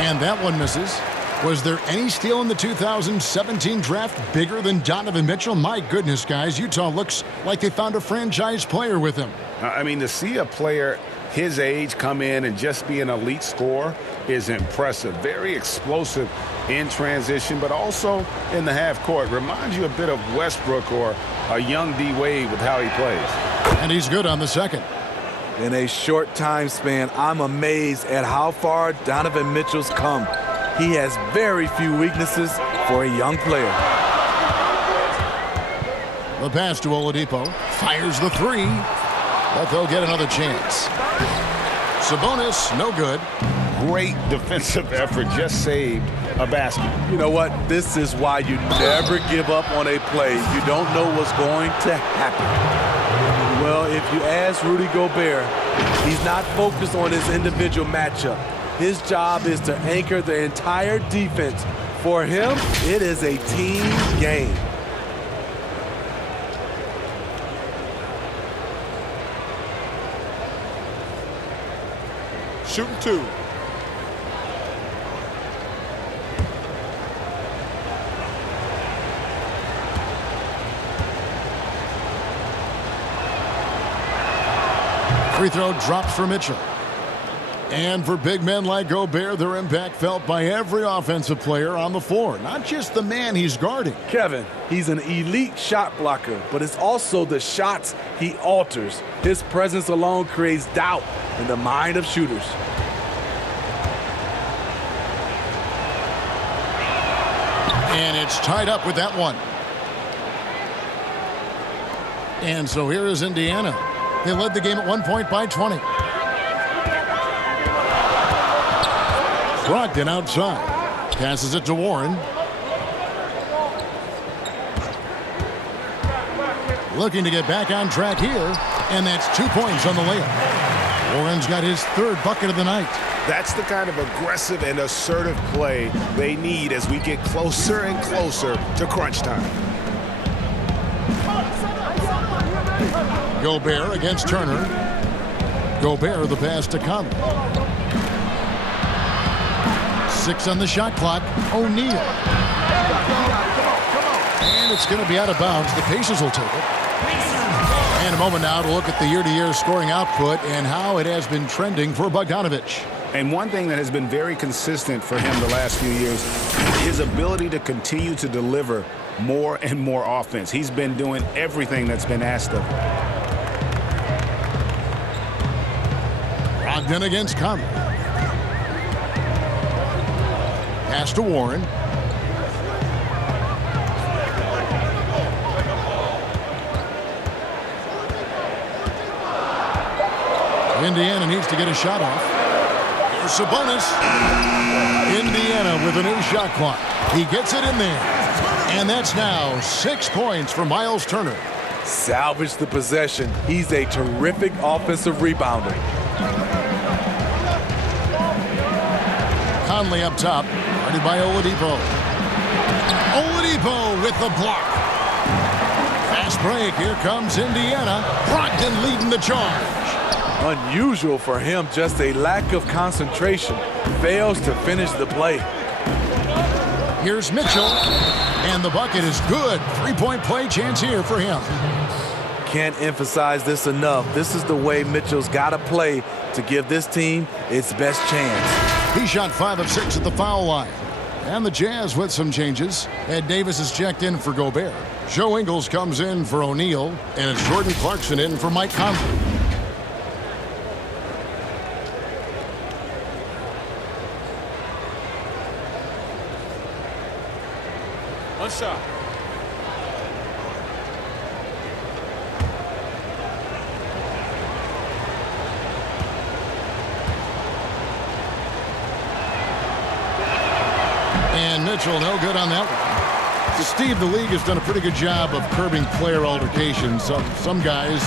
And that one misses. Was there any steal in the 2017 draft bigger than Donovan Mitchell? My goodness, guys, Utah looks like they found a franchise player with him. I mean, to see a player his age come in and just be an elite scorer is impressive. Very explosive in transition, but also in the half court. Reminds you a bit of Westbrook or a young D. Wade with how he plays. And he's good on the second. In a short time span, I'm amazed at how far Donovan Mitchell's come. He has very few weaknesses for a young player. The pass to Oladipo. Fires the 3. But they'll get another chance. Sabonis, no good. Great defensive effort. Just saved a basket. You know what? This is why you never give up on a play. You don't know what's going to happen. Well, if you ask Rudy Gobert, he's not focused on his individual matchup. His job is to anchor the entire defense. For him, it is a team game. Shooting 2. Free throw drops for Mitchell. And for big men like Gobert, their impact felt by every offensive player on the floor, not just the man he's guarding. Kevin, he's an elite shot blocker, but it's also the shots he alters. His presence alone creates doubt in the mind of shooters. And it's tied up with that one. And so here is Indiana. They led the game at 1 point by 20. Brogdon outside. Passes it to Warren. Looking to get back on track here. And that's 2 points on the layup. Warren's got his third bucket of the night. That's the kind of aggressive and assertive play they need as we get closer and closer to crunch time. Gobert against Turner. Gobert the pass to Conley. 6 on the shot clock. O'Neal. And it's going to be out of bounds. The Pacers will take it. And a moment now to look at the year-to-year scoring output and how it has been trending for Bogdanovich. And one thing that has been very consistent for him the last few years, his ability to continue to deliver more and more offense. He's been doing everything that's been asked of him. Brogdon against Conley. Pass to Warren. Indiana needs to get a shot off. Here's Sabonis. Indiana with a new shot clock. He gets it in there. And that's now 6 points for Miles Turner. Salvage the possession. He's a terrific offensive rebounder. Conley up top. Guarded by Oladipo. Oladipo with the block. Fast break. Here comes Indiana. Brogdon leading the charge. Unusual for him, just a lack of concentration. Fails to finish the play. Here's Mitchell, and the bucket is good. 3-point play chance here for him. Can't emphasize this enough. This is the way Mitchell's got to play to give this team its best chance. He shot 5 of 6 at the foul line. And the Jazz with some changes. Ed Davis is checked in for Gobert. Joe Ingles comes in for O'Neal, and it's Jordan Clarkson in for Mike Conley. One shot. And Mitchell, no good on that one. So Steve, the league has done a pretty good job of curbing player altercations. Some guys,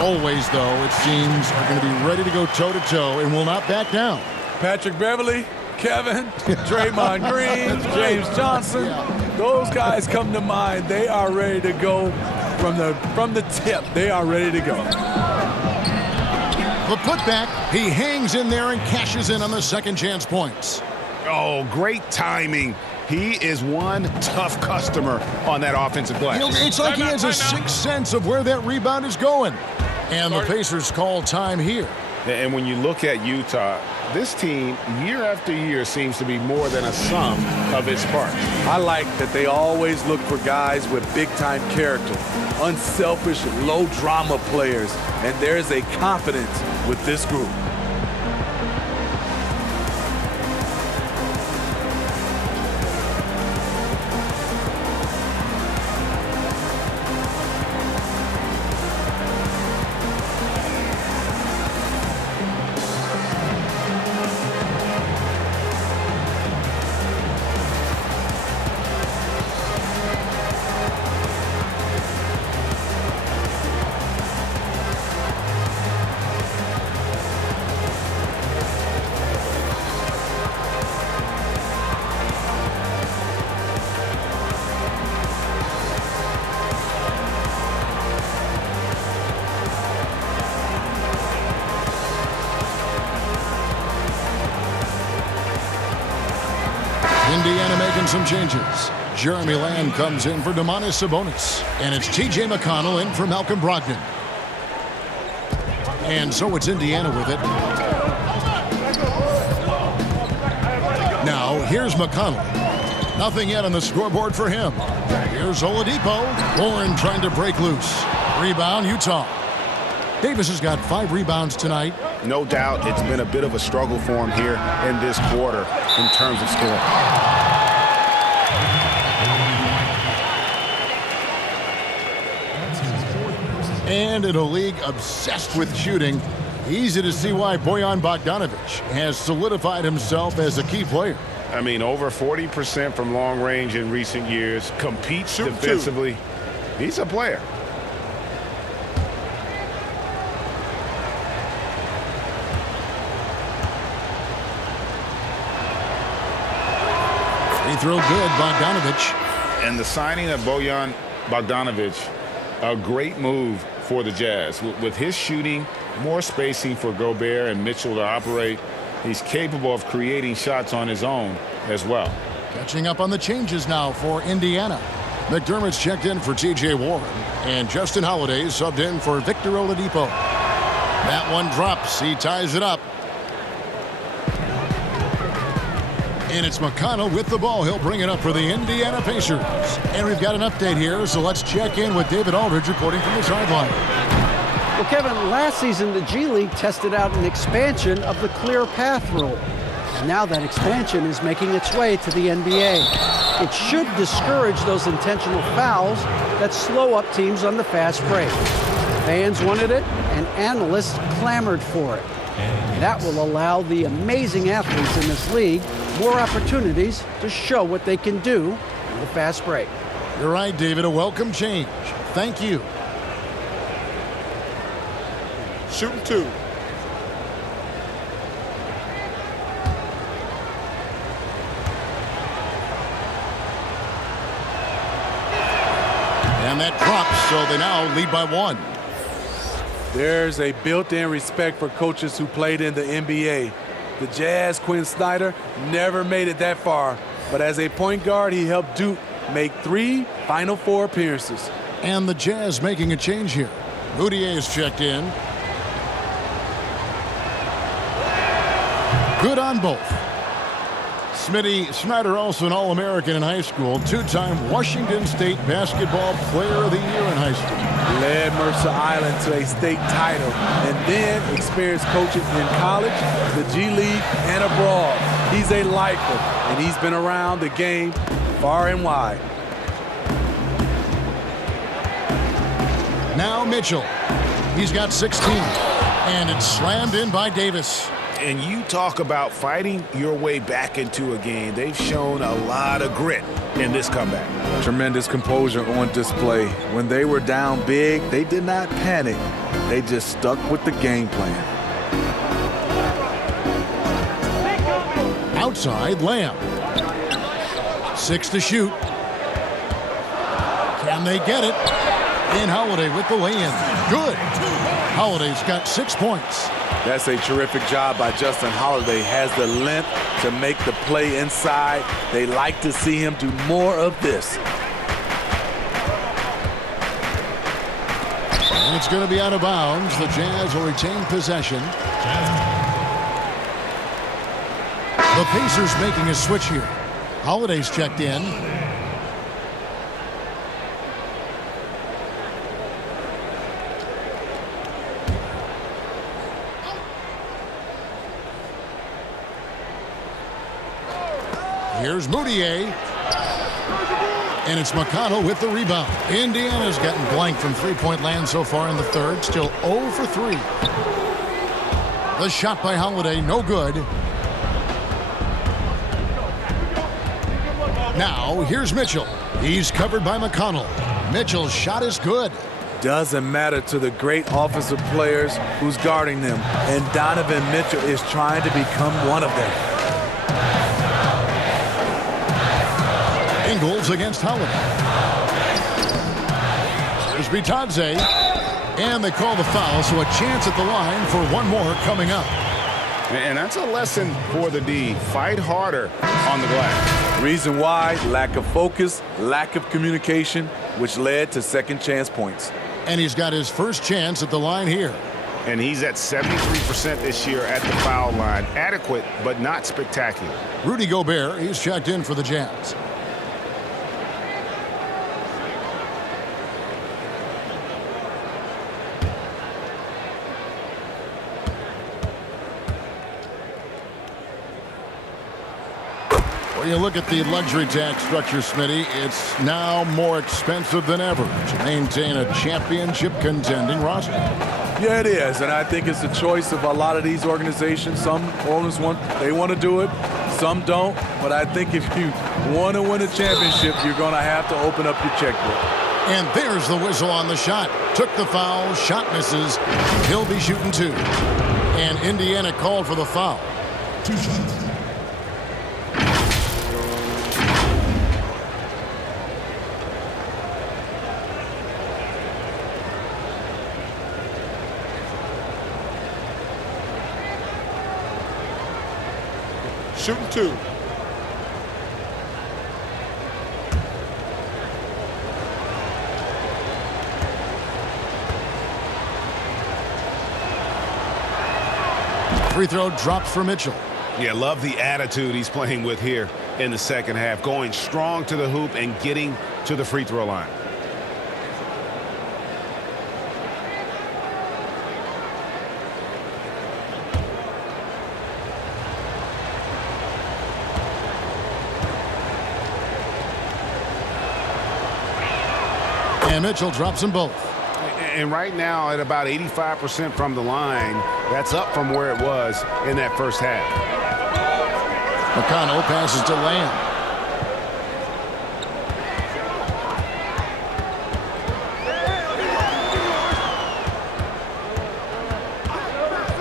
always though, it seems, are going to be ready to go toe-to-toe and will not back down. Patrick Beverly, Kevin, Draymond Green, James Johnson. Yeah. Those guys come to mind. They are ready to go from the tip. They are ready to go. The putback, he hangs in there and cashes in on the second chance points. Oh, great timing. He is one tough customer on that offensive play. It's like he has a sixth sense of where that rebound is going. And the Pacers call time here. And when you look at Utah, this team, year after year, seems to be more than a sum of its parts. I like that they always look for guys with big-time character, unselfish, low-drama players, and there's a confidence with this group. Indiana making some changes. Jeremy Lamb comes in for Domantas Sabonis. And it's T.J. McConnell in for Malcolm Brogdon. And so it's Indiana with it. Now, here's McConnell. Nothing yet on the scoreboard for him. Here's Oladipo. Warren trying to break loose. Rebound, Utah. Davis has got 5 rebounds tonight. No doubt it's been a bit of a struggle for him here in this quarter in terms of scoring. And in a league obsessed with shooting, easy to see why Bojan Bogdanovic has solidified himself as a key player. I mean, over 40% from long range in recent years, competes defensively. He's a player. He threw good, Bogdanovic. And the signing of Bojan Bogdanovic, a great move for the Jazz. With his shooting, more spacing for Gobert and Mitchell to operate, he's capable of creating shots on his own as well. Catching up on the changes now for Indiana. McDermott's checked in for T.J. Warren, and Justin Holiday subbed in for Victor Oladipo. That one drops. He ties it up. And it's McConnell with the ball. He'll bring it up for the Indiana Pacers. And we've got an update here, so let's check in with David Aldridge reporting from the sideline. Well, Kevin, last season the G League tested out an expansion of the clear path rule. And now that expansion is making its way to the NBA. It should discourage those intentional fouls that slow up teams on the fast break. Fans wanted it, and analysts clamored for it. That will allow the amazing athletes in this league more opportunities to show what they can do in the fast break. You're right, David. A welcome change. Thank you. Shooting 2. And that drops, so they now lead by 1. There's a built-in respect for coaches who played in the NBA. The Jazz, Quinn Snyder, never made it that far. But as a point guard, he helped Duke make 3 Final Four appearances. And the Jazz making a change here. Moutier is checked in. Good on both. Smitty Snyder, also an All-American in high school, 2-time Washington State Basketball Player of the Year in high school. Led Mercer Island to a state title and then experienced coaching in college, the G League, and abroad. He's a lifer, and he's been around the game far and wide. Now Mitchell. He's got 16, and it's slammed in by Davis. And you talk about fighting your way back into a game. They've shown a lot of grit in this comeback. Tremendous composure on display. When they were down big, they did not panic. They just stuck with the game plan. Outside, Lamb. 6 to shoot. Can they get it? And Holiday with the lay-in. Good. Holiday's got 6 points. That's a terrific job by Justin Holiday. Has the length to make the play inside. They like to see him do more of this. And it's going to be out of bounds. The Jazz will retain possession. The Pacers making a switch here. Holiday's checked in. Here's Moutier. And it's McConnell with the rebound. Indiana's gotten blank from three-point land so far in the third. Still 0 for 3. The shot by Holiday, no good. Now, here's Mitchell. He's covered by McConnell. Mitchell's shot is good. Doesn't matter to the great offensive players who's guarding them. And Donovan Mitchell is trying to become one of them. Ingles against Holiday. There's Bitadze. And they call the foul, so a chance at the line for one more coming up. And that's a lesson for the D. Fight harder on the glass. Reason why: lack of focus, lack of communication, which led to second chance points. And he's got his first chance at the line here. And he's at 73% this year at the foul line. Adequate, but not spectacular. Rudy Gobert, he's checked in for the Jazz. When you look at the luxury tax structure, Smitty, it's now more expensive than ever to maintain a championship contending roster. Yeah, it is, and I think it's the choice of a lot of these organizations. Some owners want to do it, some don't. But I think if you want to win a championship, you're going to have to open up your checkbook. And there's the whistle on the shot. Took the foul, shot misses. He'll be shooting 2. And Indiana called for the foul. 2 shots. Shooting 2. Free throw drops for Mitchell. Yeah, love the attitude he's playing with here in the second half. Going strong to the hoop and getting to the free throw line. And Mitchell drops them both. And right now at about 85% from the line, that's up from where it was in that first half. McConnell passes to Lamb.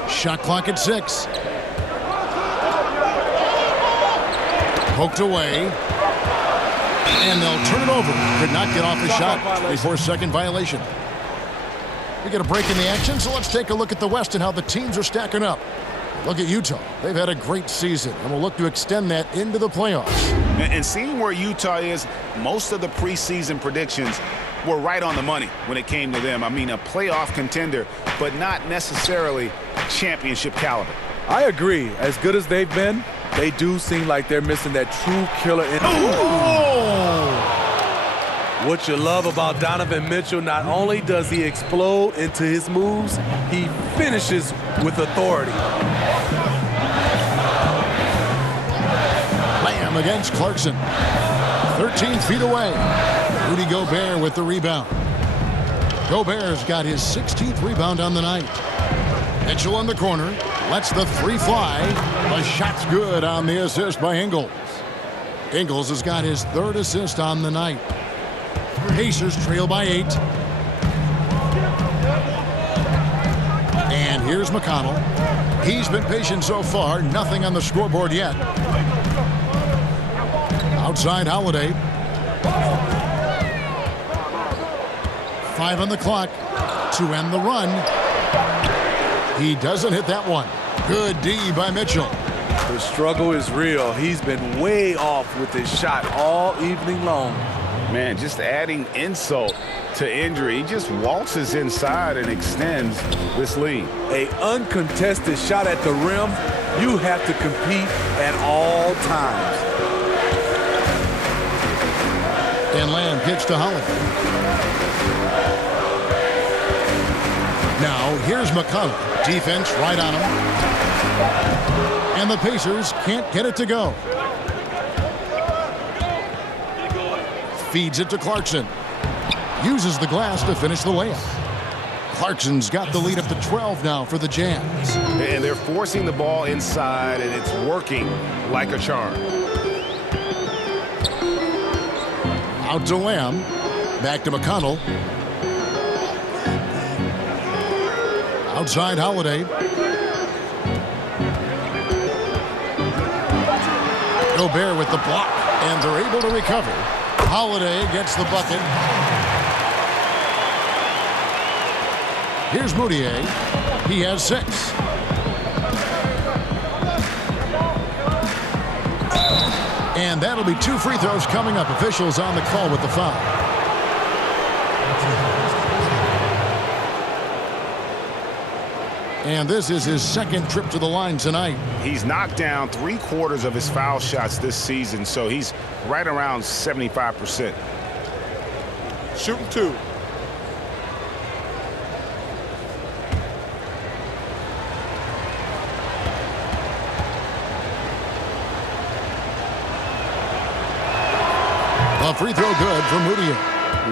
Shot clock at 6. Poked away. And they'll turn it over. Could not get off the shot. 24-second violation. We get a break in the action, so let's take a look at the West and how the teams are stacking up. Look at Utah. They've had a great season, and will look to extend that into the playoffs. And seeing where Utah is, most of the preseason predictions were right on the money when it came to them. I mean, a playoff contender, but not necessarily championship caliber. I agree. As good as they've been, they do seem like they're missing that true killer. What you love about Donovan Mitchell, not only does he explode into his moves, he finishes with authority. Lamb against Clarkson. 13 feet away. Rudy Gobert with the rebound. Gobert's got his 16th rebound on the night. Mitchell in the corner. Lets the 3 fly. The shot's good on the assist by Ingles. Ingles has got his 3rd assist on the night. Pacers trail by 8. And here's McConnell. He's been patient so far. Nothing on the scoreboard yet. Outside Holiday. 5 on the clock to end the run. He doesn't hit that one. Good D by Mitchell. The struggle is real. He's been way off with his shot all evening long. Man, just adding insult to injury. He just waltzes inside and extends this lead. An uncontested shot at the rim, you have to compete at all times. And Lamb kicks to Holiday. Now, here's McConnell. Defense right on him. And the Pacers can't get it to go. Feeds it to Clarkson. Uses the glass to finish the layup. Clarkson's got the lead up to 12 now for the Jazz. And they're forcing the ball inside, and it's working like a charm. Out to Lamb. Back to McConnell. Outside Holiday. Gobert with the block, and they're able to recover. Holiday gets the bucket. Here's Moutier. He has 6. And that'll be 2 free throws coming up. Officials on the call with the foul. And this is his 2nd trip to the line tonight. He's knocked down 3/4 of his foul shots this season, so he's right around 75%. Shooting 2. A free throw good for Moutier.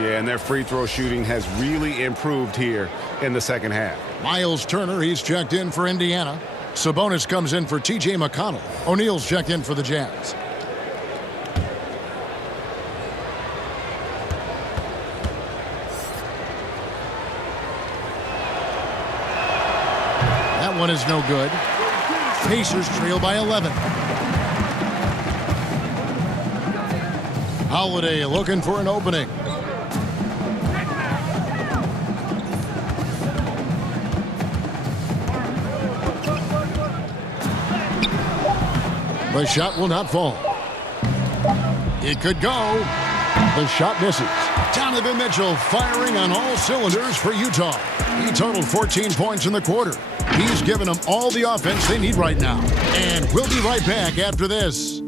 Yeah, and their free throw shooting has really improved here in the second half. Miles Turner, he's checked in for Indiana. Sabonis comes in for T.J. McConnell. O'Neal's checked in for the Jazz. That one is no good. Pacers trail by 11. Holiday looking for an opening. The shot will not fall. It could go. The shot misses. Donovan Mitchell firing on all cylinders for Utah. He totaled 14 points in the quarter. He's given them all the offense they need right now. And we'll be right back after this.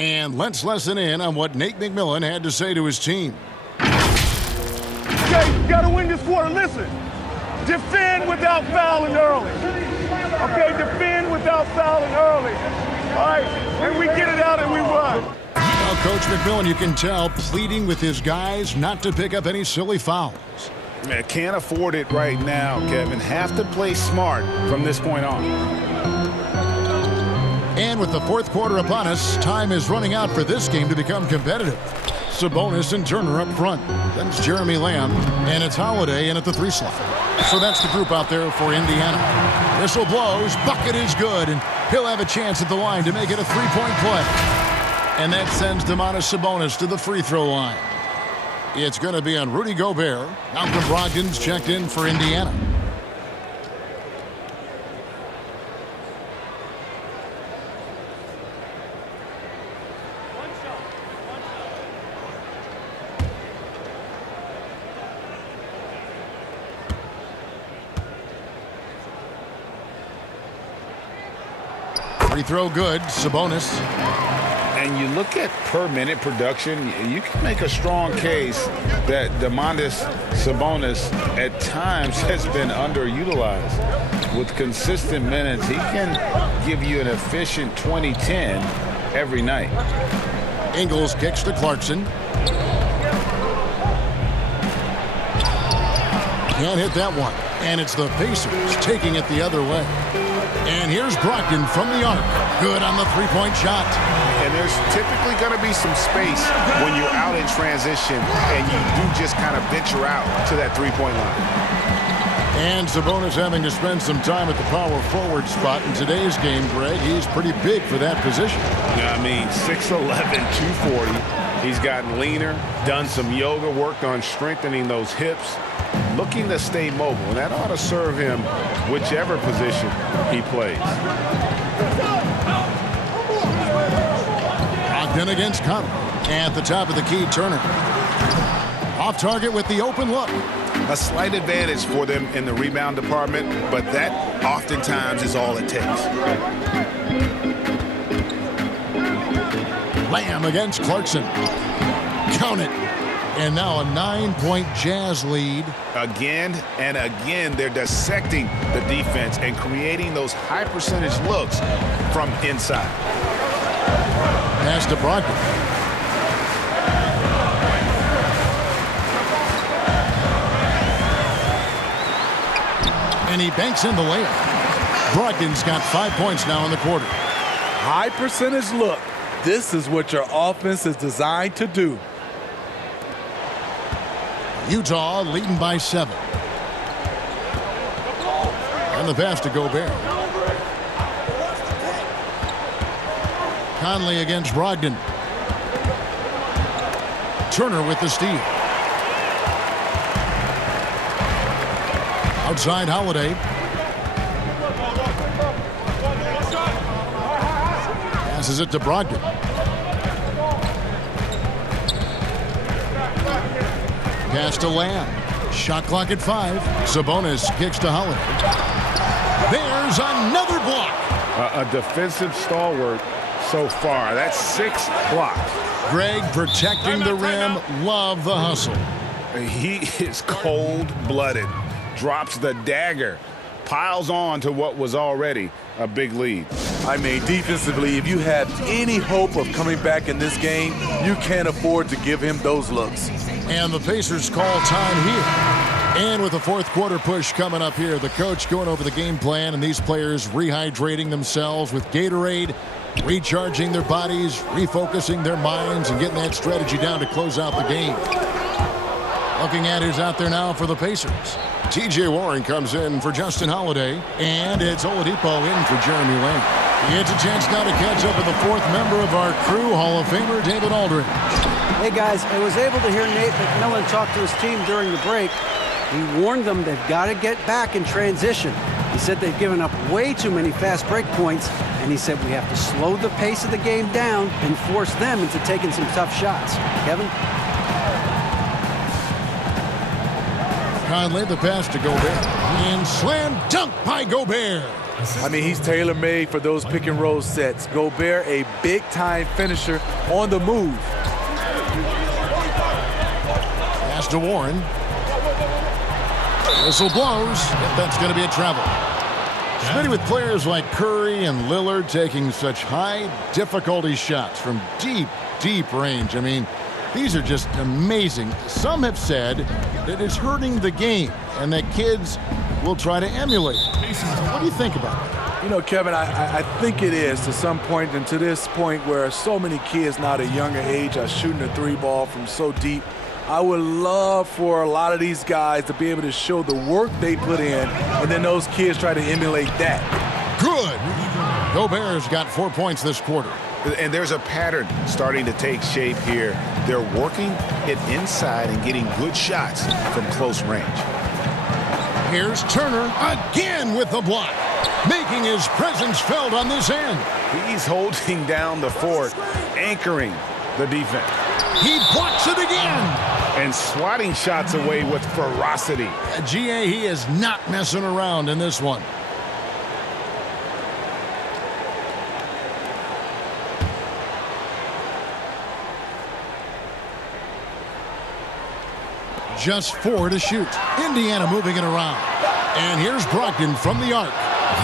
And let's listen in on what Nate McMillan had to say to his team. Okay, you gotta win this quarter. Listen, defend without fouling early. Okay, defend without fouling early. All right, and we get it out and we run. Now, Coach McMillan, you can tell, pleading with his guys not to pick up any silly fouls. Yeah, can't afford it right now, Kevin. Have to play smart from this point on. And with the fourth quarter upon us, time is running out for this game to become competitive. Sabonis and Turner up front. Then it's Jeremy Lamb, and it's Holiday in at the 3 slot. So that's the group out there for Indiana. Whistle blows, bucket is good, and he'll have a chance at the line to make it a 3-point play. And that sends Domantas Sabonis to the free throw line. It's going to be on Rudy Gobert. Malcolm Brogdon's checked in for Indiana. Free throw good, Sabonis. And you look at per minute production, you can make a strong case that Domantas Sabonis at times has been underutilized. With consistent minutes, he can give you an efficient 20-10 every night. Ingles kicks to Clarkson. Can't hit that one. And it's the Pacers taking it the other way. And here's Brogdon from the arc. Good on the three-point shot. And there's typically going to be some space when you're out in transition and you do just kind of venture out to that three-point line. And Sabonis having to spend some time at the power forward spot in today's game, Greg. He's pretty big for that position. Yeah, I mean, 6'11", 240. He's gotten leaner, done some yoga, worked on strengthening those hips, looking to stay mobile, and that ought to serve him whichever position he plays. Brogdon against Connell. At the top of the key, Turner. Off target with the open look. A slight advantage for them in the rebound department, but that oftentimes is all it takes. Lamb against Clarkson. Count it. And now a 9-point Jazz lead. Again and again, they're dissecting the defense and creating those high percentage looks from inside. Pass to Brogdon. And he banks in the layup. Brogdon's got 5 points now in the quarter. High percentage look. This is what your offense is designed to do. Utah leading by 7. And the pass to Gobert. Conley against Brogdon. Turner with the steal. Outside Holiday. Passes it to Brogdon. Pass to Lamb. Shot clock at 5. Sabonis kicks to Holiday. There's another block. A defensive stalwart so far. That's 6 blocks. Greg protecting the rim. Love the hustle. He is cold-blooded. Drops the dagger. piles on to what was already a big lead. I mean, defensively, if you have any hope of coming back in this game, you can't afford to give him those looks. And the Pacers call time here. And with the fourth quarter push coming up here, the coach going over the game plan and these players rehydrating themselves with Gatorade, recharging their bodies, refocusing their minds, and getting that strategy down to close out the game. Looking at who's out there now for the Pacers. T.J. Warren comes in for Justin Holiday, and it's Oladipo in for Jeremy Lin. It's a chance now to catch up with the fourth member of our crew, Hall of Famer David Aldridge. Hey guys, I was able to hear Nate McMillan talk to his team during the break. He warned them they've got to get back in transition. He said they've given up way too many fast break points, and he said we have to slow the pace of the game down and force them into taking some tough shots. Kevin? Conley, the pass to Gobert. And slam dunk by Gobert. I mean, he's tailor-made for those pick and roll sets. Gobert, a big-time finisher on the move. Pass to Warren. Whistle blows. That's going to be a travel. Smitty, with players like Curry and Lillard taking such high difficulty shots from deep range. I mean, these are just amazing. Some have said that it's hurting the game and that kids will try to emulate. What do you think about that? You know, Kevin, I think it is to some point, and to this point where so many kids now at a younger age are shooting the three ball from so deep. I would love for a lot of these guys to be able to show the work they put in, and then those kids try to emulate that. Good. Gobert's got 4 points this quarter. And there's a pattern starting to take shape here. They're working it inside and getting good shots from close range. Here's Turner again with the block, making his presence felt on this end. He's holding down the fort, anchoring the defense. He blocks it again. And swatting shots away with ferocity. GA, he is not messing around in this one. Just 4 to shoot. Indiana moving it around. And here's Brogdon from the arc.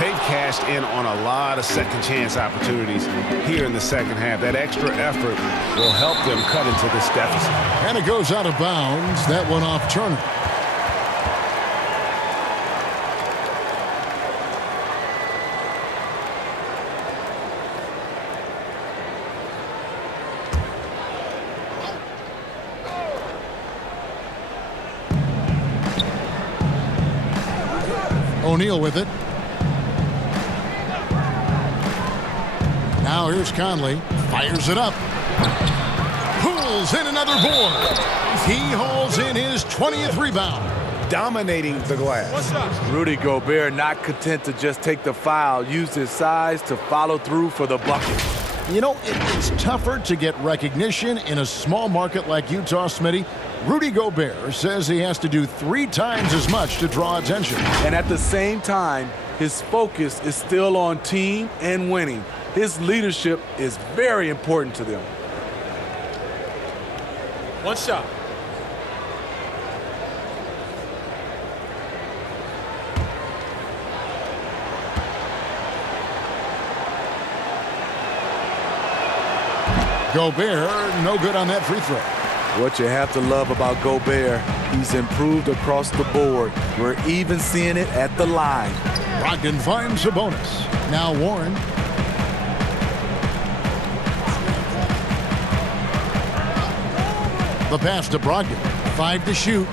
They've cashed in on a lot of second chance opportunities here in the second half. That extra effort will help them cut into this deficit. And it goes out of bounds. That one off Turner. O'Neal with it. Now here's Conley. Fires it up. Pulls in another board. He hauls in his 20th rebound. Dominating the glass. Rudy Gobert not content to just take the foul, used his size to follow through for the bucket. You know, it's tougher to get recognition in a small market like Utah, Smitty. Rudy Gobert says he has to do 3 times as much to draw attention. And at the same time, his focus is still on team and winning. His leadership is very important to them. One shot. Gobert, no good on that free throw. What you have to love about Gobert, he's improved across the board. We're even seeing it at the line. Brogdon finds a bonus. Now Warren. The pass to Brogdon. 5 to shoot.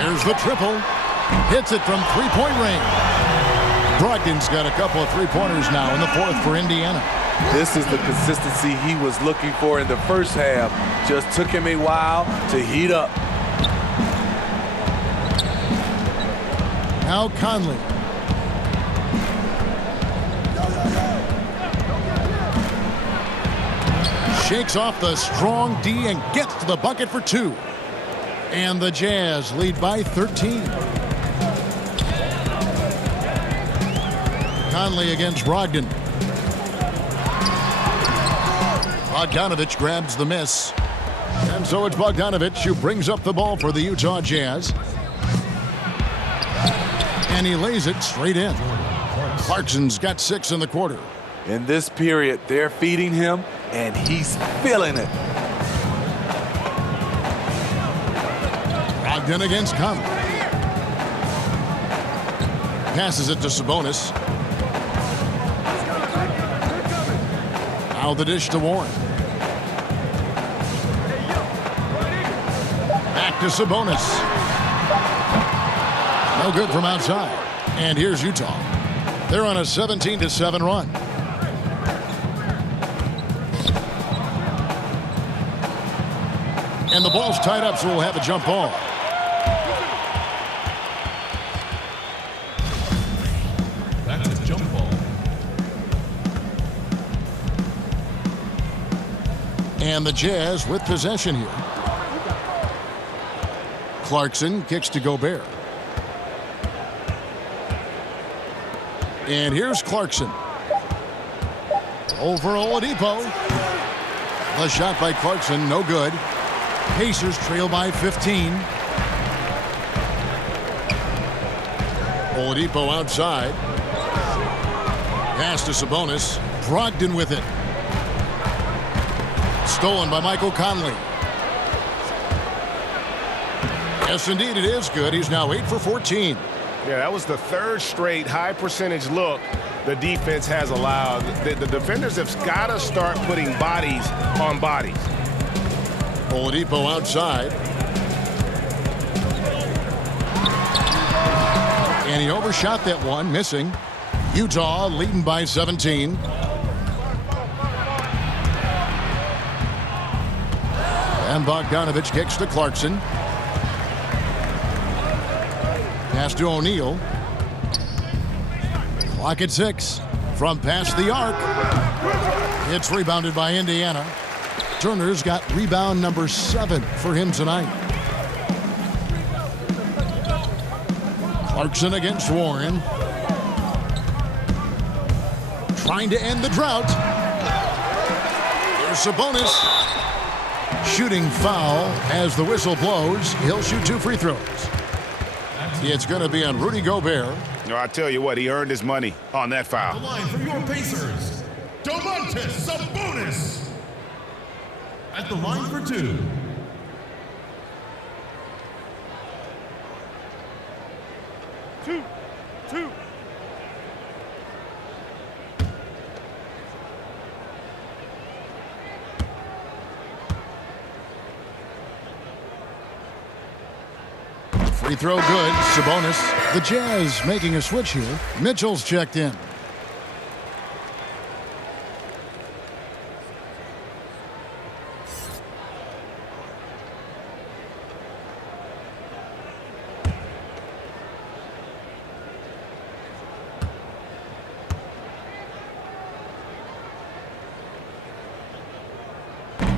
There's the triple. Hits it from three-point range. Brogdon's got a couple of three-pointers now in the fourth for Indiana. This is the consistency he was looking for in the first half. Just took him a while to heat up. Now Conley. Shakes off the strong D and gets to the bucket for 2. And the Jazz lead by 13. Conley against Brogdon. Bogdanovich grabs the miss. And so it's Bogdanovich who brings up the ball for the Utah Jazz. And he lays it straight in. Clarkson's got 6 in the quarter. In this period, they're feeding him, and he's feeling it. Brogdon against Conley. Passes it to Sabonis. Now the dish to Warren. Back to Sabonis. No good from outside. And here's Utah. They're on a 17-7 run. And the ball's tied up, so we'll have a jump ball. That's a jump ball. And the Jazz with possession here. Clarkson kicks to Gobert. And here's Clarkson. Over Oladipo. The shot by Clarkson, no good. Pacers trail by 15. Oladipo outside. Pass to Sabonis. Brogdon with it. Stolen by Michael Conley. Yes, indeed, it is good. He's now 8 for 14. Yeah, that was the third straight high percentage look the defense has allowed. The defenders have got to start putting bodies on bodies. Oladipo outside. And he overshot that one, missing. Utah leading by 17. And Bogdanovich kicks to Clarkson. Pass to O'Neal. Clock at 6. From past the arc. It's rebounded by Indiana. Turner's got rebound number 7 for him tonight. Clarkson against Warren. Trying to end the drought. Here's Sabonis. Shooting foul as the whistle blows. He'll shoot 2 free throws. It's going to be on Rudy Gobert. No, I tell you what, he earned his money on that foul. The line from your Pacers, Domantas Sabonis. At the line for 2. Two. Free throw good. Sabonis. The Jazz making a switch here. Mitchell's checked in.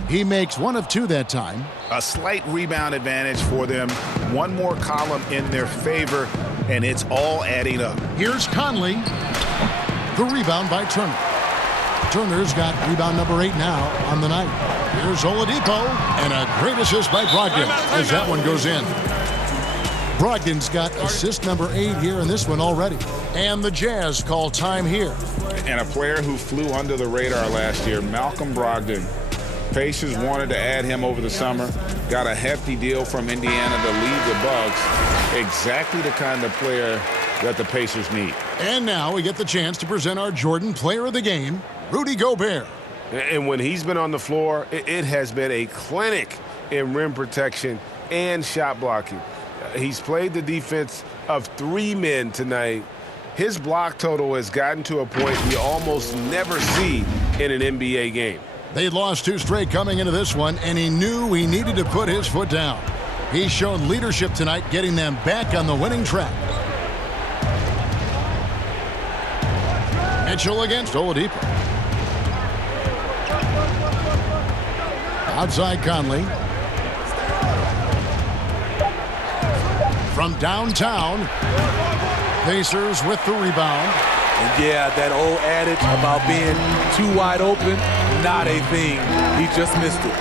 He makes 1 of 2 that time. A slight rebound advantage for them. One more column in their favor, and it's all adding up. Here's Conley. The rebound by Turner. Turner's got rebound number 8 now on the night. Here's Oladipo, and a great assist by Brogdon as that one goes in. Brogdon's got assist number 8 here in this one already. And the Jazz call time here. And a player who flew under the radar last year, Malcolm Brogdon. Pacers wanted to add him over the summer. Got a hefty deal from Indiana to lead the Bucks. Exactly the kind of player that the Pacers need. And now we get the chance to present our Jordan Player of the Game, Rudy Gobert. And when he's been on the floor, it has been a clinic in rim protection and shot blocking. He's played the defense of 3 men tonight. His block total has gotten to a point we almost never see in an NBA game. They'd lost 2 straight coming into this one, and he knew he needed to put his foot down. He's shown leadership tonight, getting them back on the winning track. Mitchell against Oladipo. Outside Conley. From downtown, Pacers with the rebound. And yeah, that old adage about being too wide open, not a thing. He just missed it.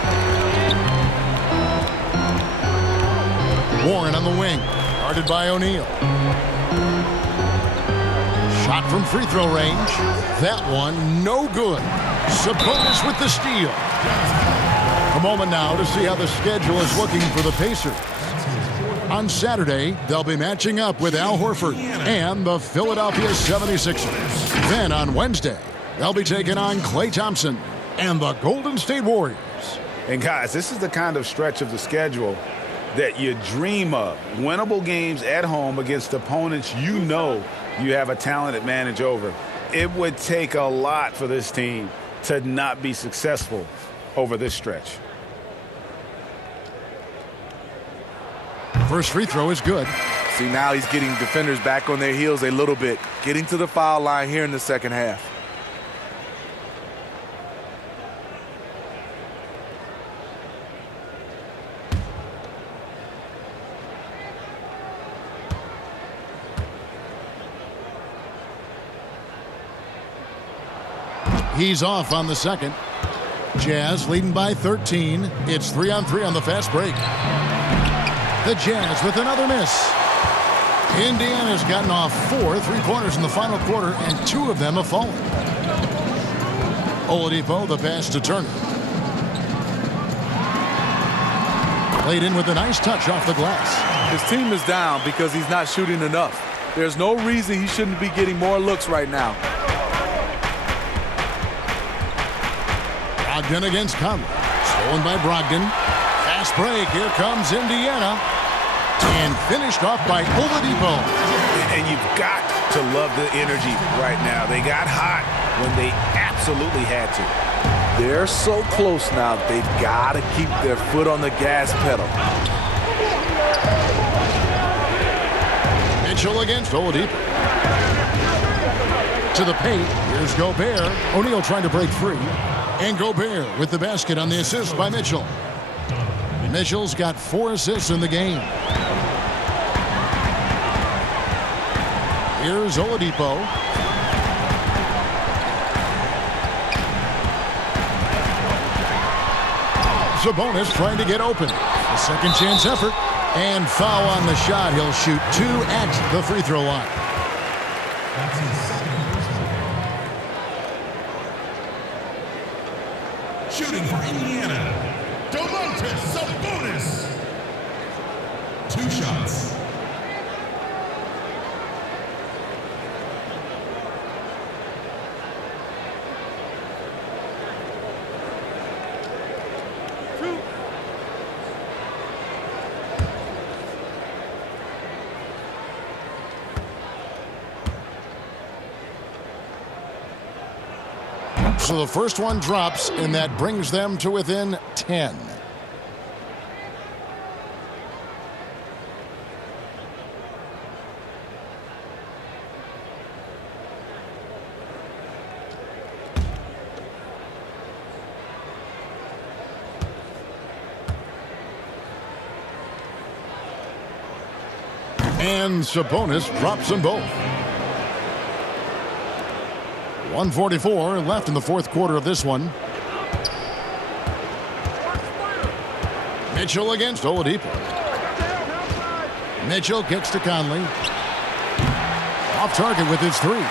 Warren on the wing, guarded by O'Neal. Shot from free throw range. That one, no good. Sabonis with the steal. A moment now to see how the schedule is looking for the Pacers. On Saturday, they'll be matching up with Al Horford and the Philadelphia 76ers. Then on Wednesday, they'll be taking on Klay Thompson and the Golden State Warriors. And guys, this is the kind of stretch of the schedule that you dream of. Winnable games at home against opponents you know you have a talent advantage over. It would take a lot for this team to not be successful over this stretch. First free throw is good. See, now he's getting defenders back on their heels a little bit, getting to the foul line here in the second half. He's off on the second. Jazz leading by 13. It's 3-on-3 on the fast break. The Jazz with another miss. Indiana's gotten off 4 3-pointers in the final quarter, and 2 of them have fallen. Oladipo, the pass to Turner. Played in with a nice touch off the glass. His team is down because he's not shooting enough. There's no reason he shouldn't be getting more looks right now. Brogdon against Conley. Stolen by Brogdon. Fast break. Here comes Indiana. And finished off by Oladipo. And you've got to love the energy right now. They got hot when they absolutely had to. They're so close now, they've got to keep their foot on the gas pedal. Mitchell against Oladipo. To the paint. Here's Gobert. O'Neal trying to break free. And Gobert with the basket on the assist by Mitchell. Mitchell's got 4 assists in the game. Here's Oladipo. Sabonis trying to get open. A second chance effort. And foul on the shot. He'll shoot 2 at the free throw line. That's his second personal. Shooting for Indiana, Domantas Sabonis. 2 shots. So the first one drops, and that brings them to within 10. And Sabonis drops them both. 1:44 left in the fourth quarter of this one. Mitchell against Oladipo. Mitchell kicks to Conley. Off target with his 3.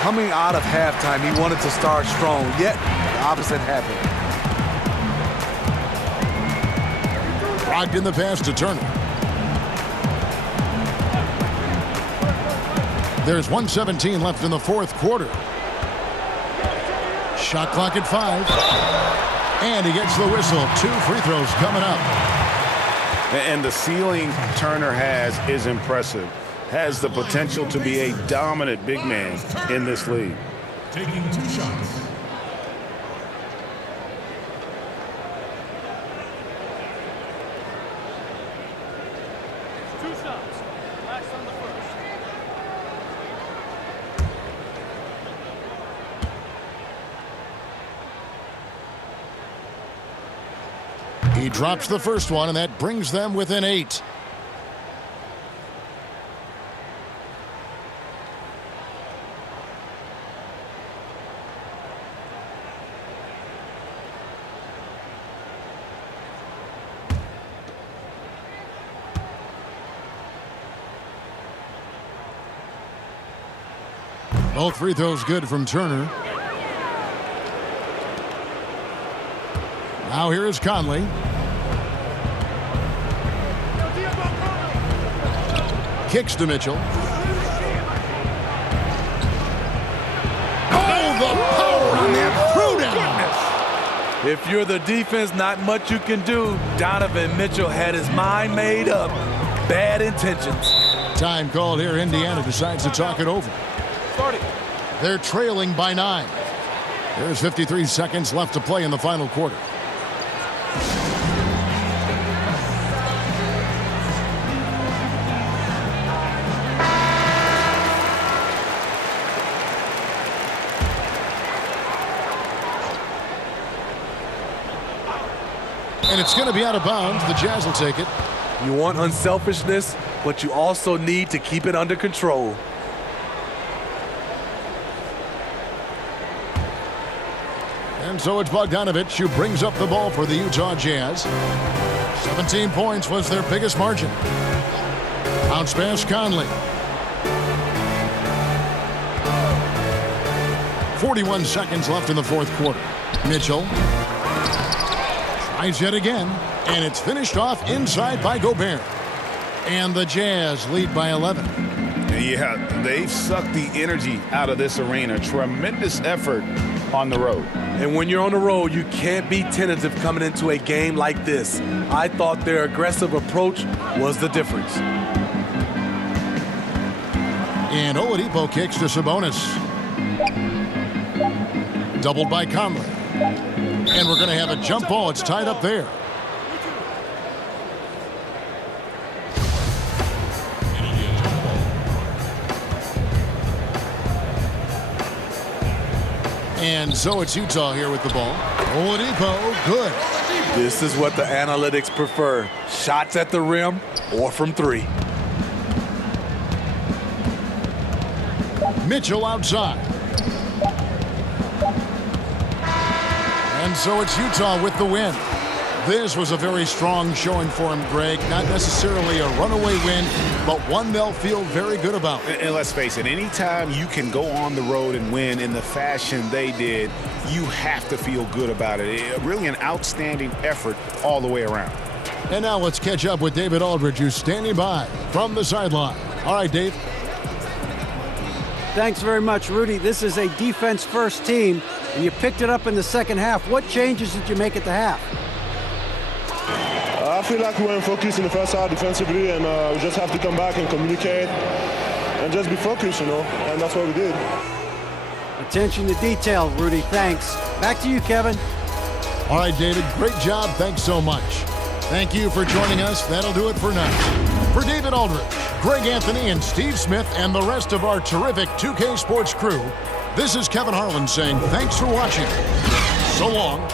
Coming out of halftime, he wanted to start strong, yet the opposite happened. Brogdon the pass to Turner. There's 1:17 left in the fourth quarter. Shot clock at 5. And he gets the whistle. 2 free throws coming up. And the ceiling Turner has is impressive. Has the potential to be a dominant big man in this league. Taking 2 shots. He drops the first one, and that brings them within 8. Both free throws good from Turner. Now here is Conley. Kicks to Mitchell. Oh, the power on that throw-down. If you're the defense, not much you can do. Donovan Mitchell had his mind made up. Bad intentions. Time called here. Indiana decides to talk it over. They're trailing by 9. There's 53 seconds left to play in the final quarter. And it's going to be out of bounds. The Jazz will take it. You want unselfishness, but you also need to keep it under control. And so it's Bogdanovich who brings up the ball for the Utah Jazz. 17 points was their biggest margin. Bounce pass Conley. 41 seconds left in the fourth quarter. Mitchell tries yet again, and it's finished off inside by Gobert. And the Jazz lead by 11. Yeah, they've sucked the energy out of this arena. Tremendous effort on the road. And when you're on the road, you can't be tentative coming into a game like this. I thought their aggressive approach was the difference. And Oladipo kicks to Sabonis. Doubled by Conley. And we're going to have a jump ball. It's tied up there. And so it's Utah here with the ball. Oladipo, good. This is what the analytics prefer. Shots at the rim or from 3. Mitchell outside. And so it's Utah with the win. This was a very strong showing for him, Greg. Not necessarily a runaway win, but one they'll feel very good about. And let's face it, anytime you can go on the road and win in the fashion they did, you have to feel good about it. Really an outstanding effort all the way around. And now let's catch up with David Aldridge, who's standing by from the sideline. All right, Dave. Thanks very much, Rudy. This is a defense-first team, and you picked it up in the second half. What changes did you make at the half? I feel like we weren't focused in the first half defensively, and we just have to come back and communicate and just be focused, and that's what we did. Attention to detail, Rudy. Thanks. Back to you, Kevin. All right, David. Great job. Thanks so much. Thank you for joining us. That'll do it for now. For David Aldridge, Greg Anthony, and Steve Smith, and the rest of our terrific 2K Sports crew, this is Kevin Harlan saying thanks for watching. So long.